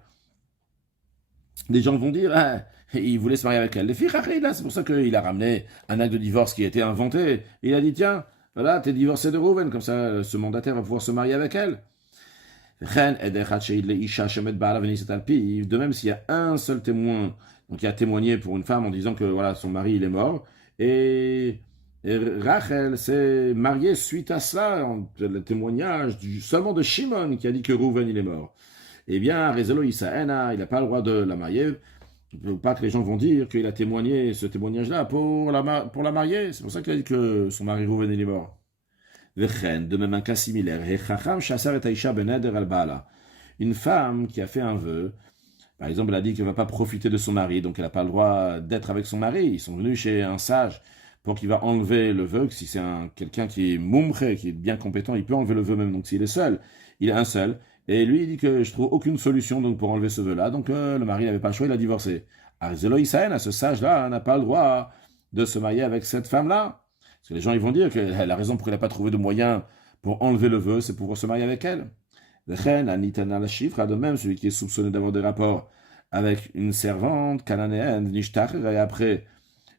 Des gens vont dire, ah, il voulait se marier avec elle. Les filles Rachel, c'est pour ça qu'il a ramené un acte de divorce qui a été inventé. Il a dit, tiens, voilà, t'es divorcé de Rouven, comme ça, ce mandataire va pouvoir se marier avec elle. De même, s'il y a un seul témoin, donc il a témoigné pour une femme en disant que voilà, son mari il est mort, et Rachel s'est mariée suite à cela, le témoignage seulement de Shimon qui a dit que Rouven il est mort. Eh bien, Rezelo Isaena, il n'a pas le droit de la marier. Il ne faut pas que les gens vont dire qu'il a témoigné ce témoignage-là pour la marier. C'est pour ça qu'il a dit que son mari Rouven il est mort. De même un cas similaire. Une femme qui a fait un vœu, par exemple, elle a dit qu'elle ne va pas profiter de son mari, donc elle n'a pas le droit d'être avec son mari. Ils sont venus chez un sage pour qu'il va enlever le vœu. Si c'est quelqu'un qui est mumche, qui est bien compétent, il peut enlever le vœu même. Donc s'il est seul, il est un seul. Et lui, il dit que je trouve aucune solution donc, pour enlever ce vœu-là. Donc le mari n'avait pas le choix, il a divorcé. Arzelo Isaïen, ce sage-là, n'a pas le droit de se marier avec cette femme-là. Parce que les gens ils vont dire que la raison pour laquelle elle n'a pas trouvé de moyen pour enlever le vœu, c'est pour se marier avec elle. De même, celui qui est soupçonné d'avoir des rapports avec une servante cananéenne, et après,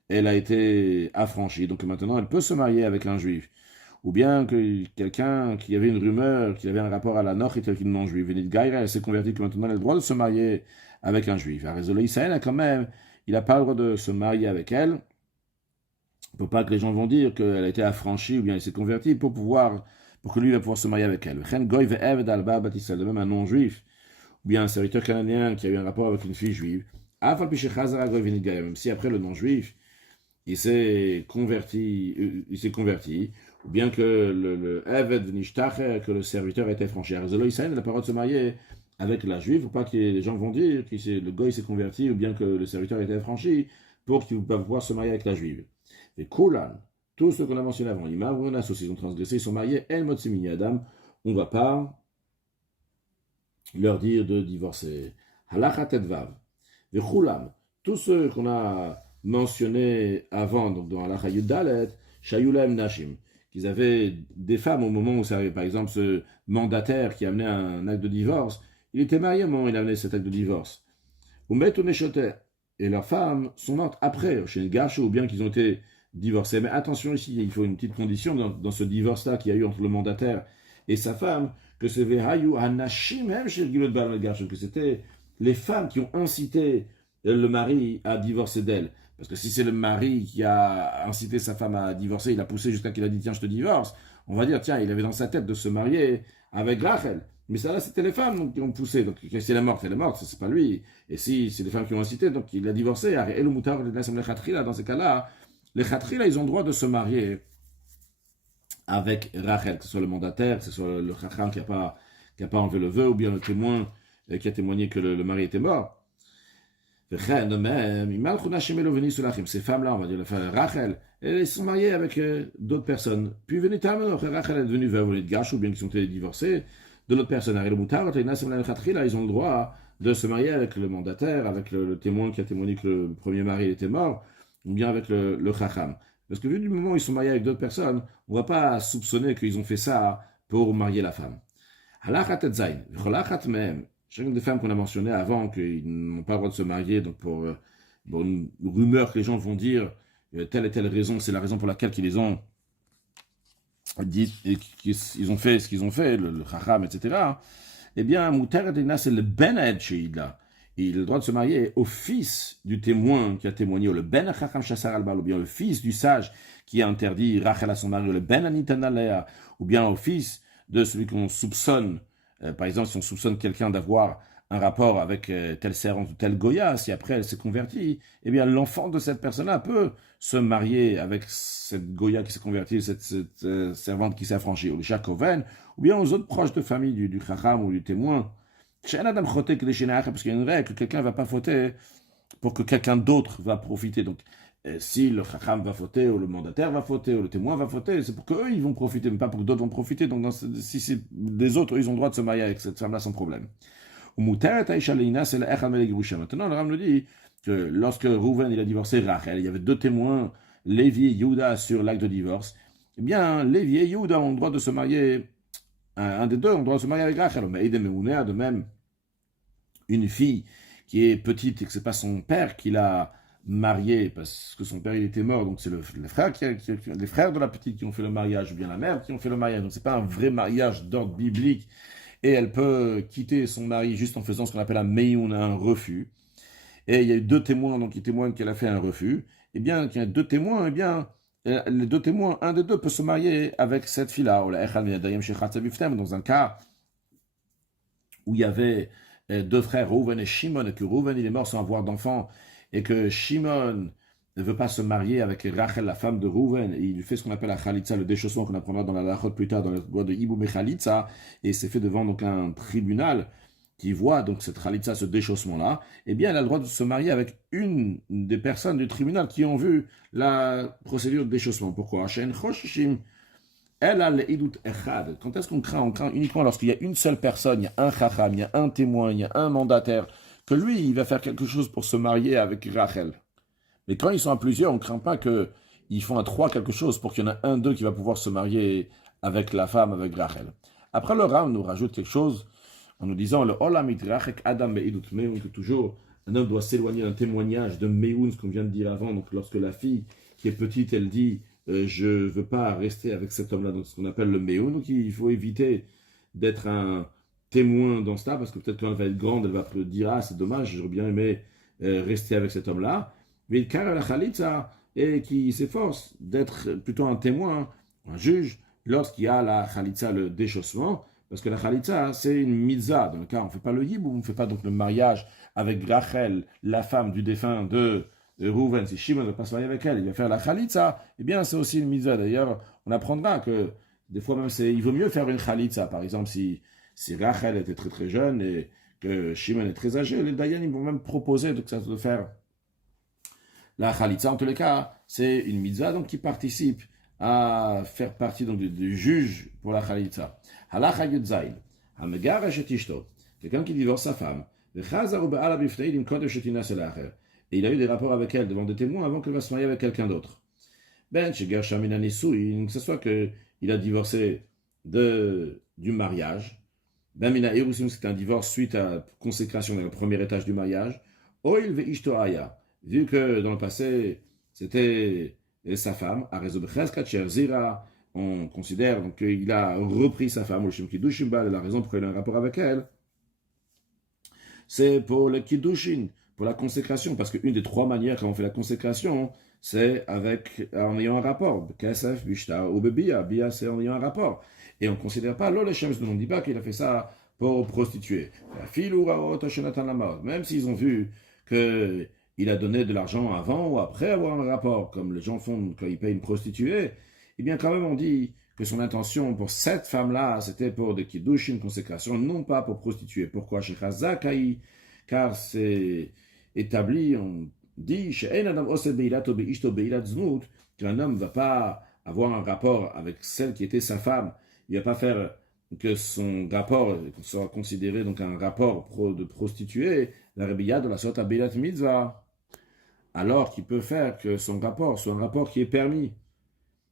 elle a été affranchie. Donc maintenant, elle peut se marier avec un juif. Ou bien que quelqu'un qui avait une rumeur, qu'il avait un rapport à la Nord et quelqu'un non juif. Elle s'est convertie que maintenant elle a le droit de se marier avec un juif. Arizolo Israël, quand même, il n'a pas le droit de se marier avec elle. Pour pas que les gens vont dire qu'elle a été affranchie ou bien elle s'est convertie pour que lui va pouvoir se marier avec elle. De même un non-juif, ou bien un serviteur cananéen qui a eu un rapport avec une fille juive, même si après le non-juif, il s'est converti, ou bien que le Eved Nishtacher, que le serviteur a été affranchi. Arizolo Israël n'a pas le droit de se marier avec la juive, pour pas que les gens vont dire que le goy s'est converti, ou bien que le serviteur a été affranchi, pour qu'il va pouvoir se marier avec la juive. Et Kulan, tout ce qu'on a mentionné avant, Imam, on a ils ont transgressé, ils sont mariés, El Motsimini Adam, on ne va pas leur dire de divorcer. Halacha Tedvav, et Kulam, tout ce qu'on a mentionné avant, donc dans Halacha Yudalet, Shayulem Nashim, qu'ils avaient des femmes au moment où ça avait, par exemple, ce mandataire qui amenait un acte de divorce, il était marié au moment où il amenait cet acte de divorce. Et leurs femmes sont mortes après, chez le Gacho, ou bien qu'ils ont été divorcés. Mais attention ici, il faut une petite condition dans ce divorce-là qu'il y a eu entre le mandataire et sa femme, que c'est Vehayu Hanashim Hem chez Gilot Bal Gacho, que c'était les femmes qui ont incité le mari à divorcer d'elle. Parce que si c'est le mari qui a incité sa femme à divorcer, il a poussé jusqu'à qu'il a dit tiens je te divorce, on va dire tiens il avait dans sa tête de se marier avec Rachel. Mais ça là c'était les femmes qui ont poussé, donc si elle est morte, c'est pas lui. Et si c'est les femmes qui ont incité, donc il a divorcé. Et le moutar dans ces cas-là, les khatrila ils ont le droit de se marier avec Rachel, que ce soit le mandataire, que ce soit le chacham qui a pas enlevé le vœu, ou bien le témoin qui a témoigné que le mari était mort. Ces femmes-là, on va dire, Rachel, elles sont mariées avec d'autres personnes. Puis Rachel est devenue veuve de Gash, ou bien qu'ils sont divorcés de l'autre personne. Ils ont le droit de se marier avec le mandataire, avec le témoin qui a témoigné que le premier mari était mort, ou bien avec le chacham. Parce que vu du moment où ils sont mariés avec d'autres personnes, on ne va pas soupçonner qu'ils ont fait ça pour marier la femme. Halachat et zayin, v'cholachat mehem. Chacune des femmes qu'on a mentionnées avant, qu'ils n'ont pas le droit de se marier, donc pour une rumeur que les gens vont dire, telle et telle raison, c'est la raison pour laquelle ils les ont dit, et qu'ils ont fait ce qu'ils ont fait, le chacham, etc. Eh bien, Mouter et c'est le Ben Aed Sheidla. Il a le droit de se marier au fils du témoin qui a témoigné, ou le Ben Chacham Chassar al-Bal, ou bien le fils du sage qui a interdit Rachel à son mari, ou le Ben Anitanalea, ou bien au fils de celui qu'on soupçonne. Par exemple, si on soupçonne quelqu'un d'avoir un rapport avec telle servante ou telle Goya, si après elle s'est convertie, eh bien l'enfant de cette personne-là peut se marier avec cette Goya qui s'est convertie, cette servante qui s'est affranchie, ou le Shakoven, ou bien aux autres proches de famille du Chacham ou du témoin. Parce qu'il y a une règle que quelqu'un ne va pas fauter pour que quelqu'un d'autre va profiter. Donc, si le Chacham va fauter, ou le mandataire va fauter, ou le témoin va fauter, c'est pour qu'eux, ils vont profiter, mais pas pour que d'autres vont profiter. Donc, si c'est des autres, eux, ils ont le droit de se marier avec cette femme-là sans problème. Maintenant, le Ram nous dit que lorsque Rouven il a divorcé Rachel, il y avait deux témoins, Lévi et Yehuda, sur l'acte de divorce. Eh bien, Lévi et Yehuda ont le droit de se marier, un des deux ont le droit de se marier avec Rachel. Mais de même, une fille qui est petite et que ce n'est pas son père qui l'a mariée parce que son père il était mort, donc c'est le frère les frères de la petite qui ont fait le mariage, ou bien la mère qui ont fait le mariage. Donc c'est pas un vrai mariage d'ordre biblique. Et elle peut quitter son mari juste en faisant ce qu'on appelle un meyoun, un refus. Et il y a eu deux témoins donc, qui témoignent qu'elle a fait un refus. Eh bien, qu'il y a deux témoins, eh bien, les deux témoins, un des deux peut se marier avec cette fille-là. Dans un cas où il y avait deux frères, Rouven et Shimon, et que Rouven il est mort sans avoir d'enfant, et que Shimon ne veut pas se marier avec Rachel, la femme de Rouven, et il fait ce qu'on appelle la Khalitza, le déchaussement qu'on apprendra dans la Lachot plus tard, dans la loi de Iboum et Khalitza, et c'est fait devant donc un tribunal qui voit donc cette Khalitza, ce déchaussement-là, eh bien elle a le droit de se marier avec une des personnes du tribunal qui ont vu la procédure de déchaussement. Pourquoi? Elle a l'idut echad. Quand est-ce qu'on craint? On craint uniquement lorsqu'il y a une seule personne, il y a un chacham, il y a un témoin, il y a un mandataire, que lui, il va faire quelque chose pour se marier avec Rachel. Mais quand ils sont à plusieurs, on ne craint pas qu'ils font à trois quelque chose pour qu'il y en a un d'eux qui va pouvoir se marier avec la femme, avec Rachel. Après, le Ram nous rajoute quelque chose en nous disant le Olamit Rachek Adam Be'idut Meun, que toujours un homme doit s'éloigner d'un témoignage de Meun, ce qu'on vient de dire avant. Donc, lorsque la fille qui est petite, elle dit je ne veux pas rester avec cet homme-là, donc ce qu'on appelle le Meun, donc il faut éviter d'être un témoin dans cela, parce que peut-être quand elle va être grande, elle va dire ah, c'est dommage, j'aurais bien aimé rester avec cet homme-là. Mais la Khalitza, et qui s'efforce d'être plutôt un témoin, un juge, lorsqu'il y a la Khalitza, le déchaussement, parce que la Khalitza, c'est une mitzvah. Dans le cas, on ne fait pas le yibou, on ne fait pas donc le mariage avec Rachel, la femme du défunt de Rouven. Si Shimon ne va pas se marier avec elle, il va faire la Khalitza, eh bien, c'est aussi une mitzvah. D'ailleurs, on apprendra que des fois même, il vaut mieux faire une Khalitza. Par exemple, si Rachel était très très jeune et que Shimon est très âgé, les Dayan, ils vont même proposer de faire la Khalitza. En tous les cas, c'est une mitzvah donc, qui participe à faire partie donc, du juge pour la Khalitza. Halacha Yudzayin, Hamegarash et Ishto, quelqu'un qui divorce sa femme, et il a eu des rapports avec elle devant des témoins avant qu'elle va se marier avec quelqu'un d'autre. Ben, chez Gershamina Nisuin, que ce soit qu'il a divorcé du mariage, ben Mina Erusim, c'est un divorce suite à consécration dans le premier étage du mariage, Oil ve Ishto Aya, vu que dans le passé, c'était sa femme, on considère donc qu'il a repris sa femme, la raison pour laquelle il a un rapport avec elle, c'est pour le Kiddushin, pour la consécration, parce qu'une des trois manières quand on fait la consécration, c'est en ayant un rapport. Kesef, Bishta ou Bia. Bia, c'est en ayant un rapport. Et on ne considère pas, on ne dit pas qu'il a fait ça pour prostituer. Même s'ils ont vu qu'il a donné de l'argent avant ou après avoir un rapport, comme les gens font quand ils payent une prostituée, eh bien quand même on dit que son intention pour cette femme-là, c'était pour des kiddush, une consécration, non pas pour prostituer. Pourquoi? Chez Chazakaï, car c'est établi, on dit, qu'un homme ne va pas avoir un rapport avec celle qui était sa femme, il ne va pas faire que son rapport sera considéré donc un rapport de prostituée, la rébilla de la sorte à Bélat Mitzvah, alors qu'il peut faire que son rapport soit un rapport qui est permis.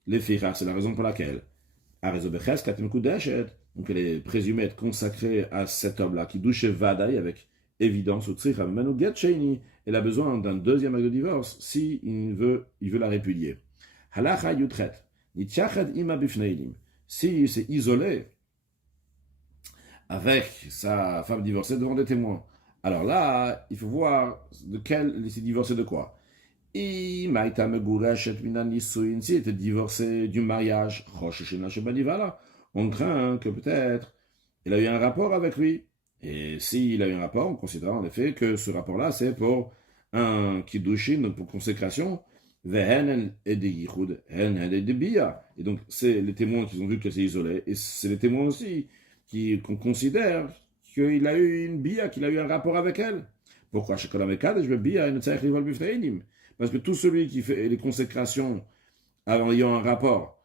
Les filles, c'est la raison pour laquelle. Donc elle est présumée être consacrée à cet homme-là, qui douche Vadaï avec évidence, elle a besoin d'un deuxième acte de divorce si il veut la répudier. Halacha Yutret, si c'est isolé avec sa femme divorcée devant des témoins, alors là, il faut voir de quel il s'est divorcé de quoi. Si était divorcé du mariage, on craint que peut-être il a eu un rapport avec lui. Et s'il a eu un rapport, on considère en effet que ce rapport-là, c'est pour un kiddushin, donc pour consécration, et donc, c'est les témoins qui ont vu que c'est isolé, et c'est les témoins aussi qu'on considère qu'il a eu une bia, qu'il a eu un rapport avec elle. Pourquoi? Parce que tout celui qui fait les consécrations en ayant un rapport,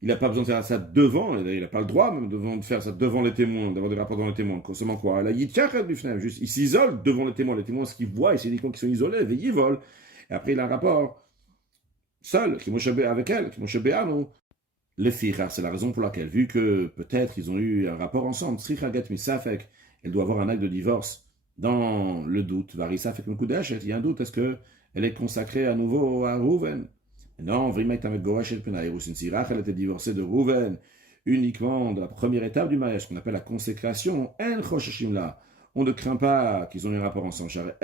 il n'a pas besoin de faire ça devant, il n'a pas le droit même de faire ça devant les témoins, d'avoir des rapports devant les témoins. Seulement quoi? Là, juste, il s'isole devant les témoins. Les témoins, ce qu'ils voient, c'est uniquement qu'ils sont isolés, ils volent. Et après, il a un rapport seul, qui m'a avec elle, qui m'a non. Les filles, c'est la raison pour laquelle, vu que peut-être ils ont eu un rapport ensemble, elle doit avoir un acte de divorce dans le doute. Il y a un doute, est-ce qu'elle est consacrée à nouveau à Rouven? Non, elle était divorcée de Rouven uniquement de la première étape du mariage, qu'on appelle la consécration. On ne craint pas qu'ils ont eu un rapport ensemble,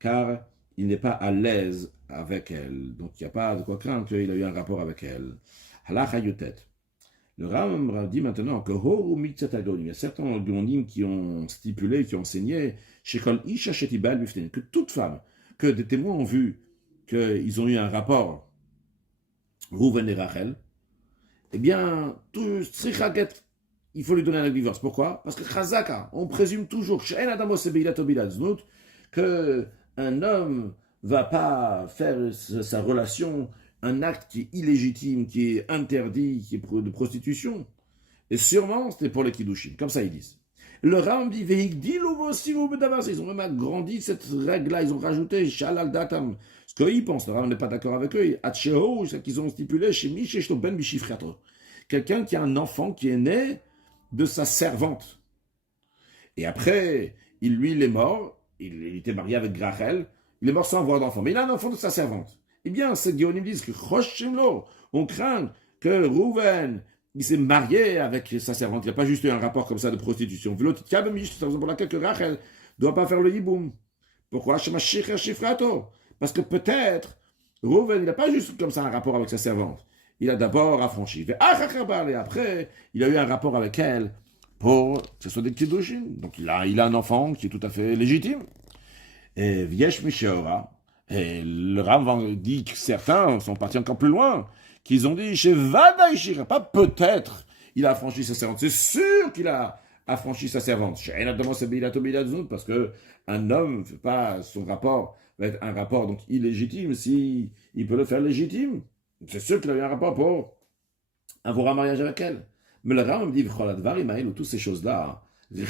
car il n'est pas à l'aise avec elle. Donc il n'y a pas de quoi craindre qu'il a eu un rapport avec elle. Le Ram dit maintenant que il y a certains Gondim qui ont stipulé, qui ont enseigné que toute femme, que des témoins ont vu qu'ils ont eu un rapport, Rouven et Rachel, eh bien, tout il faut lui donner un divorce. Pourquoi? Parce que Chazaka, on présume toujours qu'un homme va pas faire sa relation un acte qui est illégitime, qui est interdit, qui est de prostitution. Et sûrement, c'était pour les kiddushim. Comme ça, ils disent. Le Ram dit, ils ont même agrandi cette règle-là, ils ont rajouté, Shalal Datam. Ce qu'ils pensent, le Ram n'est pas d'accord avec eux, c'est qu'ils ont stipulé, quelqu'un qui a un enfant qui est né de sa servante. Et après, il est mort, il était marié avec Rachel, il est mort sans avoir d'enfant, mais il a un enfant de sa servante. Eh bien, ces Géonim disent que on craint que Rouven, il s'est marié avec sa servante, il n'y a pas juste eu un rapport comme ça de prostitution. C'est la raison pour laquelle Rachel ne doit pas faire le hiboum. Pourquoi? Parce que peut-être, Rouven, il n'a pas juste comme ça un rapport avec sa servante. Il a d'abord affranchi. Et après, il a eu un rapport avec elle pour que ce soit des kiddushin. Donc il a un enfant qui est tout à fait légitime. Et Viesh Mishéora, et le Ram dit que certains sont partis encore plus loin, qu'ils ont dit chez Vadaïshira, pas peut-être, il a affranchi sa servante. C'est sûr qu'il a affranchi sa servante. Parce que un homme ne fait pas son rapport, va être un rapport donc illégitime si il peut le faire légitime. C'est sûr qu'il a eu un rapport pour avoir un mariage avec elle. Mais le Ram dit, toutes ces choses-là, ils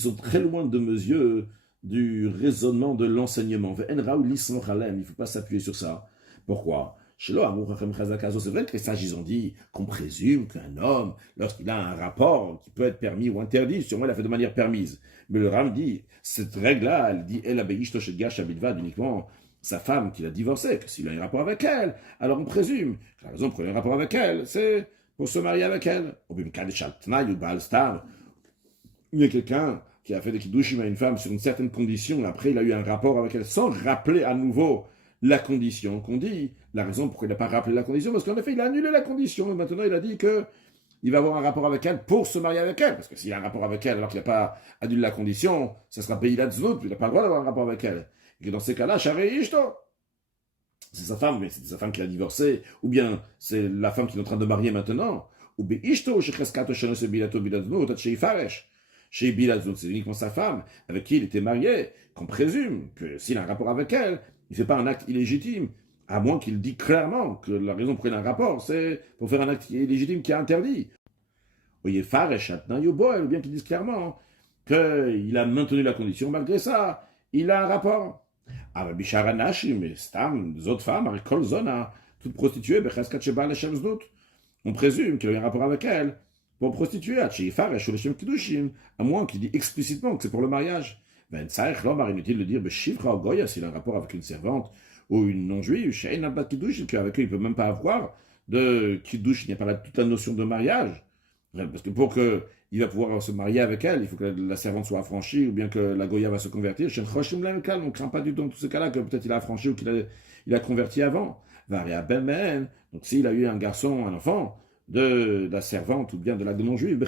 sont très loin de mes yeux du raisonnement de l'enseignement. Il ne faut pas s'appuyer sur ça. Pourquoi? C'est vrai que les sages, ils ont dit qu'on présume qu'un homme, lorsqu'il a un rapport qui peut être permis ou interdit, sûrement il l'a fait de manière permise. Mais le Ram dit, cette règle-là, elle dit, uniquement sa femme qu'il a divorcée, que s'il a un rapport avec elle, alors on présume que la raison pour qu'il ait un rapport avec elle, c'est pour se marier avec elle. Il y a quelqu'un qui a fait des kiddushim à une femme sur une certaine condition, après il a eu un rapport avec elle, sans rappeler à nouveau la condition qu'on dit. La raison pourquoi il n'a pas rappelé la condition, parce qu'en effet, il a annulé la condition, et maintenant il a dit que il va avoir un rapport avec elle pour se marier avec elle, parce que s'il a un rapport avec elle alors qu'il n'a pas annulé la condition, ça sera payé là-dessous, puis il n'a pas le droit d'avoir un rapport avec elle. Et que dans ces cas-là, c'est sa femme, mais c'est sa femme qui l'a divorcé, ou bien c'est la femme qui est en train de marier maintenant, ou bien c'est uniquement sa femme avec qui il était marié, qu'on présume que s'il a un rapport avec elle, il ne fait pas un acte illégitime. À moins qu'il dit clairement que la raison pour un rapport, c'est pour faire un acte illégitime qui est interdit. Ou bien qu'il dise clairement qu'il a maintenu la condition, malgré ça, il a un rapport. Ah, mais Bishara Nashi, mais Stam, les autres femmes, avec Kolzona, toute prostituée, on présume qu'il a eu un rapport avec elle pour prostituer, à moins qu'il dit explicitement que c'est pour le mariage. Ben, l'homme inutile de dire, s'il a un rapport avec une servante ou une non-juive, qu'avec eux, il ne peut même pas avoir de kiddush, il n'y a pas toute la notion de mariage. Parce que pour qu'il va pouvoir se marier avec elle, il faut que la servante soit affranchie, ou bien que la Goya va se convertir. On ne craint pas du tout dans tous ces cas-là que peut-être il a affranchi ou qu'il a converti avant. Donc s'il a eu un garçon, un enfant, de la servante ou bien de la non-juive,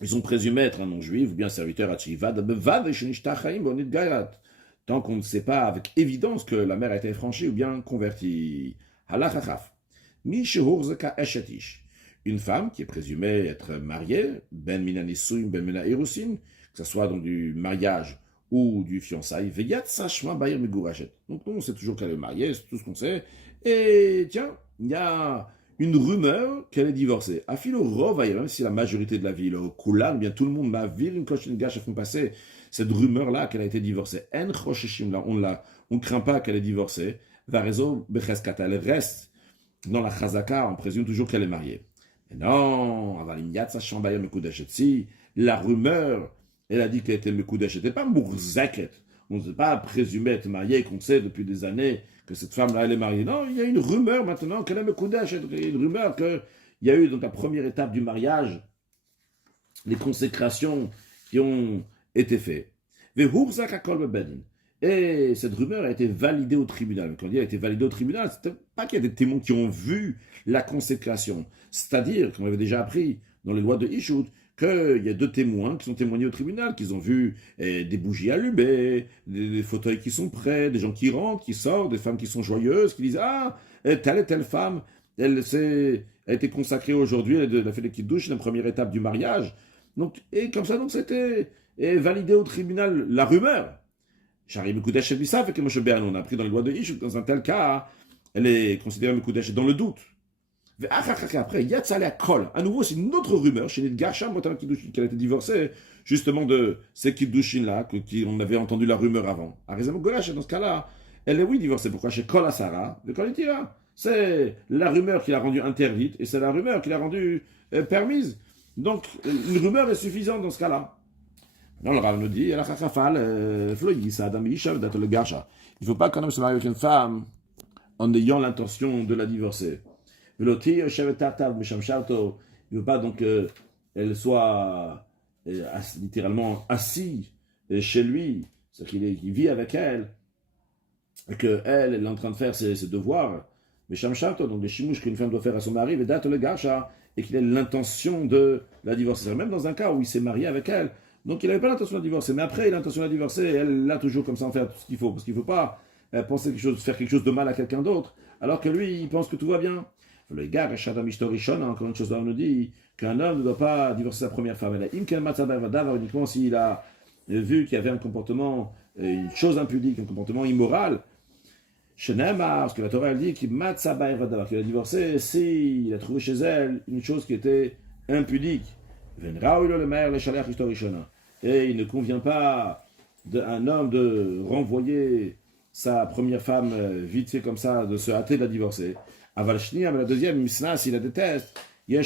ils sont présumés être un non-juif ou bien un serviteur à Chivad, tant qu'on ne sait pas avec évidence que la mère a été affranchie ou bien convertie. Une femme qui est présumée être mariée, ben mina nisuim, ben mina erusin, que ce soit dans du mariage ou du fiançailles, veyat sachma bayir megurachet. Donc nous, on sait toujours qu'elle est mariée, c'est tout ce qu'on sait. Et tiens, il y a une rumeur qu'elle est divorcée. Afilo rov, même si la majorité de la ville, Kulan, bien tout le monde m'a vu une coche, une gâche, font passer cette rumeur-là qu'elle a été divorcée. En choshishim, là, on craint pas qu'elle est divorcée. Varezo becheskat, elle reste dans la chazaka, on présume toujours qu'elle est mariée. Mais non, la rumeur, elle a dit qu'elle était mekoudesh, elle n'était pas mourzaket. On ne sait pas présumer être mariée, qu'on sait depuis des années que cette femme-là, elle est mariée. Non, il y a une rumeur maintenant qu'elle est mekoudesh. Il y a une rumeur qu'il y a eu dans la première étape du mariage les consécrations qui ont été faites. Et cette rumeur a été validée au tribunal. Quand on dit elle a été validée au tribunal, c'est pas qu'il y a des témoins qui ont vu la consécration. C'est-à-dire, comme on avait déjà appris dans les lois de Ishut, qu'il y a deux témoins qui sont témoignés au tribunal, qu'ils ont vu des bougies allumées, des fauteuils qui sont prêts, des gens qui rentrent, qui sortent, des femmes qui sont joyeuses, qui disent « Ah, telle et telle femme, elle a été consacrée aujourd'hui, elle a fait les kiddush, la première étape du mariage. » Donc, et comme ça, donc, c'était validé au tribunal la rumeur. Shari Mekudesh et Bissaf, et que Moshe Béan, on a appris dans les lois de Ishut, dans un tel cas, elle est considérée Mekudesh dans le doute. Après, Yatzale à Kol. À nouveau, c'est une autre rumeur chez les Gacham, qu'elle a été divorcée, justement de ces Kiddushin-là, qu'on avait entendu la rumeur avant. Arizam Golash, dans ce cas-là, elle est oui divorcée. Pourquoi? Chez Kol Asara, de Kol Itira. C'est la rumeur qui l'a rendue interdite, et c'est la rumeur qui l'a rendue permise. Donc, une rumeur est suffisante dans ce cas-là. Non, le Rav nous dit, il ne faut pas quand même se marier avec une femme en ayant l'intention de la divorcer. Il ne veut pas donc qu'elle soit littéralement assise chez lui, c'est-à-dire qu'il vit avec elle, et qu'elle elle est en train de faire ses devoirs. Mais donc les chimouches qu'une femme doit faire à son mari, et qu'il ait l'intention de la divorcer. Même dans un cas où il s'est marié avec elle, donc il n'avait pas l'intention de la divorcer, mais après il a l'intention de la divorcer, elle l'a toujours comme ça en faire tout ce qu'il faut, parce qu'il ne faut pas penser faire quelque chose de mal à quelqu'un d'autre, alors que lui, il pense que tout va bien. Le gars, encore une chose, on nous dit qu'un homme ne doit pas divorcer sa première femme. Uniquement s'il a vu qu'il y avait un comportement, une chose impudique, un comportement immoral. Parce que la Torah elle dit qu'il a divorcé s'il a trouvé chez elle une chose qui était impudique. Et il ne convient pas à un homme de renvoyer sa première femme vite fait comme ça, de se hâter de la divorcer. Mais la deuxième, Misna, s'il la déteste, il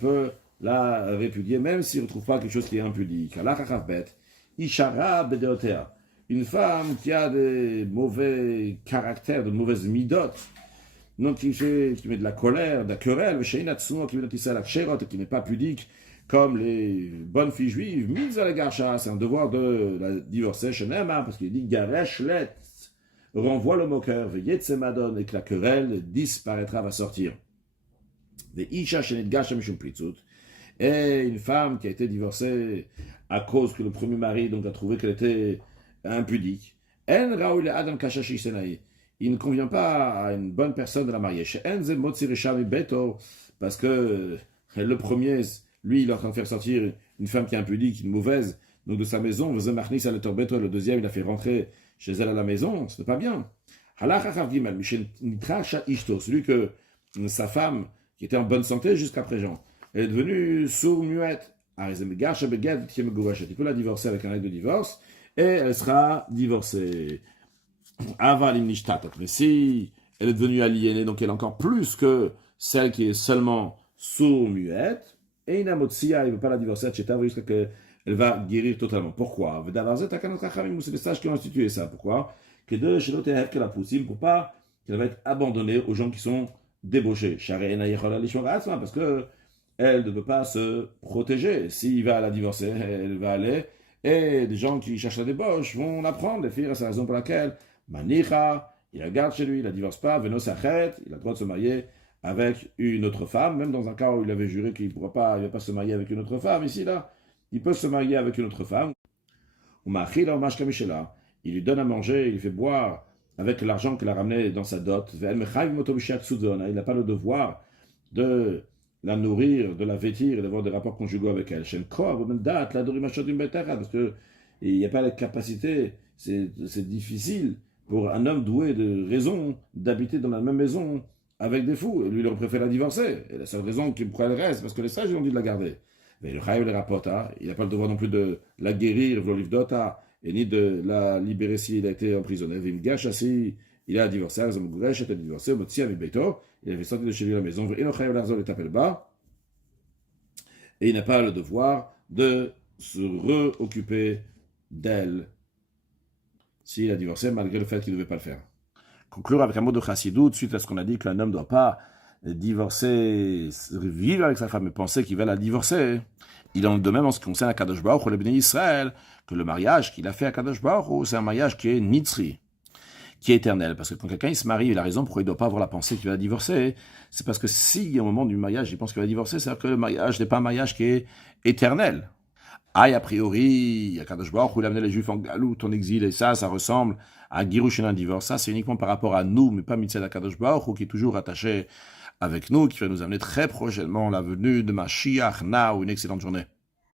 peut la répudier, même s'il ne retrouve pas quelque chose qui est impudique. Une femme qui a des mauvais caractères, de mauvaises midotes, donc qui met de la colère, de la querelle, qui n'est pas pudique, comme les bonnes filles juives, mise à la gacha, c'est un devoir de la divorcer, parce qu'il dit Gareshlet, renvoie le moqueur, et que la querelle disparaîtra, va sortir. Et une femme qui a été divorcée à cause que le premier mari donc, a trouvé qu'elle était impudique. Il ne convient pas à une bonne personne de la marier. Parce que le premier, lui, il est en train de faire sortir une femme qui est impudique, une mauvaise, donc de sa maison, le deuxième, il a fait rentrer chez elle à la maison, ce n'est pas bien. Celui que sa femme, qui était en bonne santé jusqu'à présent, elle est devenue sourde-muette. Il peut la divorcer avec un acte de divorce et elle sera divorcée. Mais si elle est devenue aliénée, donc elle est encore plus que celle qui est seulement sourde-muette, et Inamotsia, il ne veut pas la divorcer, jusqu'à qu'elle va guérir totalement. Pourquoi? C'est les sages qui ont institué ça. Pourquoi? Pour pas qu'elle va être abandonnée aux gens qui sont débauchés. Parce que elle ne peut pas se protéger. S'il va la divorcer, elle va aller, et des gens qui cherchent la débauche vont l'apprendre. Les filles, c'est la raison pour laquelle Manicha, il la garde chez lui, il ne la divorce pas, Veno Sachet, il a le droit de se marier avec une autre femme, même dans un cas où il avait juré qu'il ne va pas se marier avec une autre femme. Ici, là, il peut se marier avec une autre femme. Il lui donne à manger, il lui fait boire avec l'argent qu'il a ramené dans sa dot. Il n'a pas le devoir de la nourrir, de la vêtir et d'avoir des rapports conjugaux avec elle. Parce qu'il n'y a pas la capacité, c'est difficile pour un homme doué de raison d'habiter dans la même maison avec des fous. Et lui, il aurait préféré la divorcer. Et la seule raison pourquoi elle reste, parce que les sages lui ont dit de la garder. Mais le Chaïv le rapporte, il n'a pas le devoir non plus de la guérir, et ni de la libérer s'il a été emprisonné. Il a divorcé, il avait sorti de chez lui à la maison, et il n'a pas le devoir de se réoccuper d'elle s'il a divorcé, malgré le fait qu'il ne devait pas le faire. Conclure avec un mot de chassidut, suite à ce qu'on a dit qu'un homme ne doit pas divorcer, vivre avec sa femme et penser qu'il va la divorcer. Il en est de même en ce qui concerne Akadosh Baruch Hu, le Bnei Israël, que le mariage qu'il a fait à Akadosh Baruch Hu, c'est un mariage qui est nitzri, qui est éternel. Parce que quand quelqu'un il se marie, il a raison pourquoi il ne doit pas avoir la pensée qu'il va divorcer. C'est parce que si au moment du mariage, il pense qu'il va divorcer, c'est-à-dire que le mariage n'est pas un mariage qui est éternel. A priori, Akadosh Baruch Hu, il a amené les Juifs en galoute, en exil, et ça ressemble à Girushin, un divorce. Ça, c'est uniquement par rapport à nous, mais pas Mitzvah Akadosh Baruch Hu, qui est toujours attaché avec nous, qui va nous amener très prochainement la venue de Mashiach. Now, une excellente journée.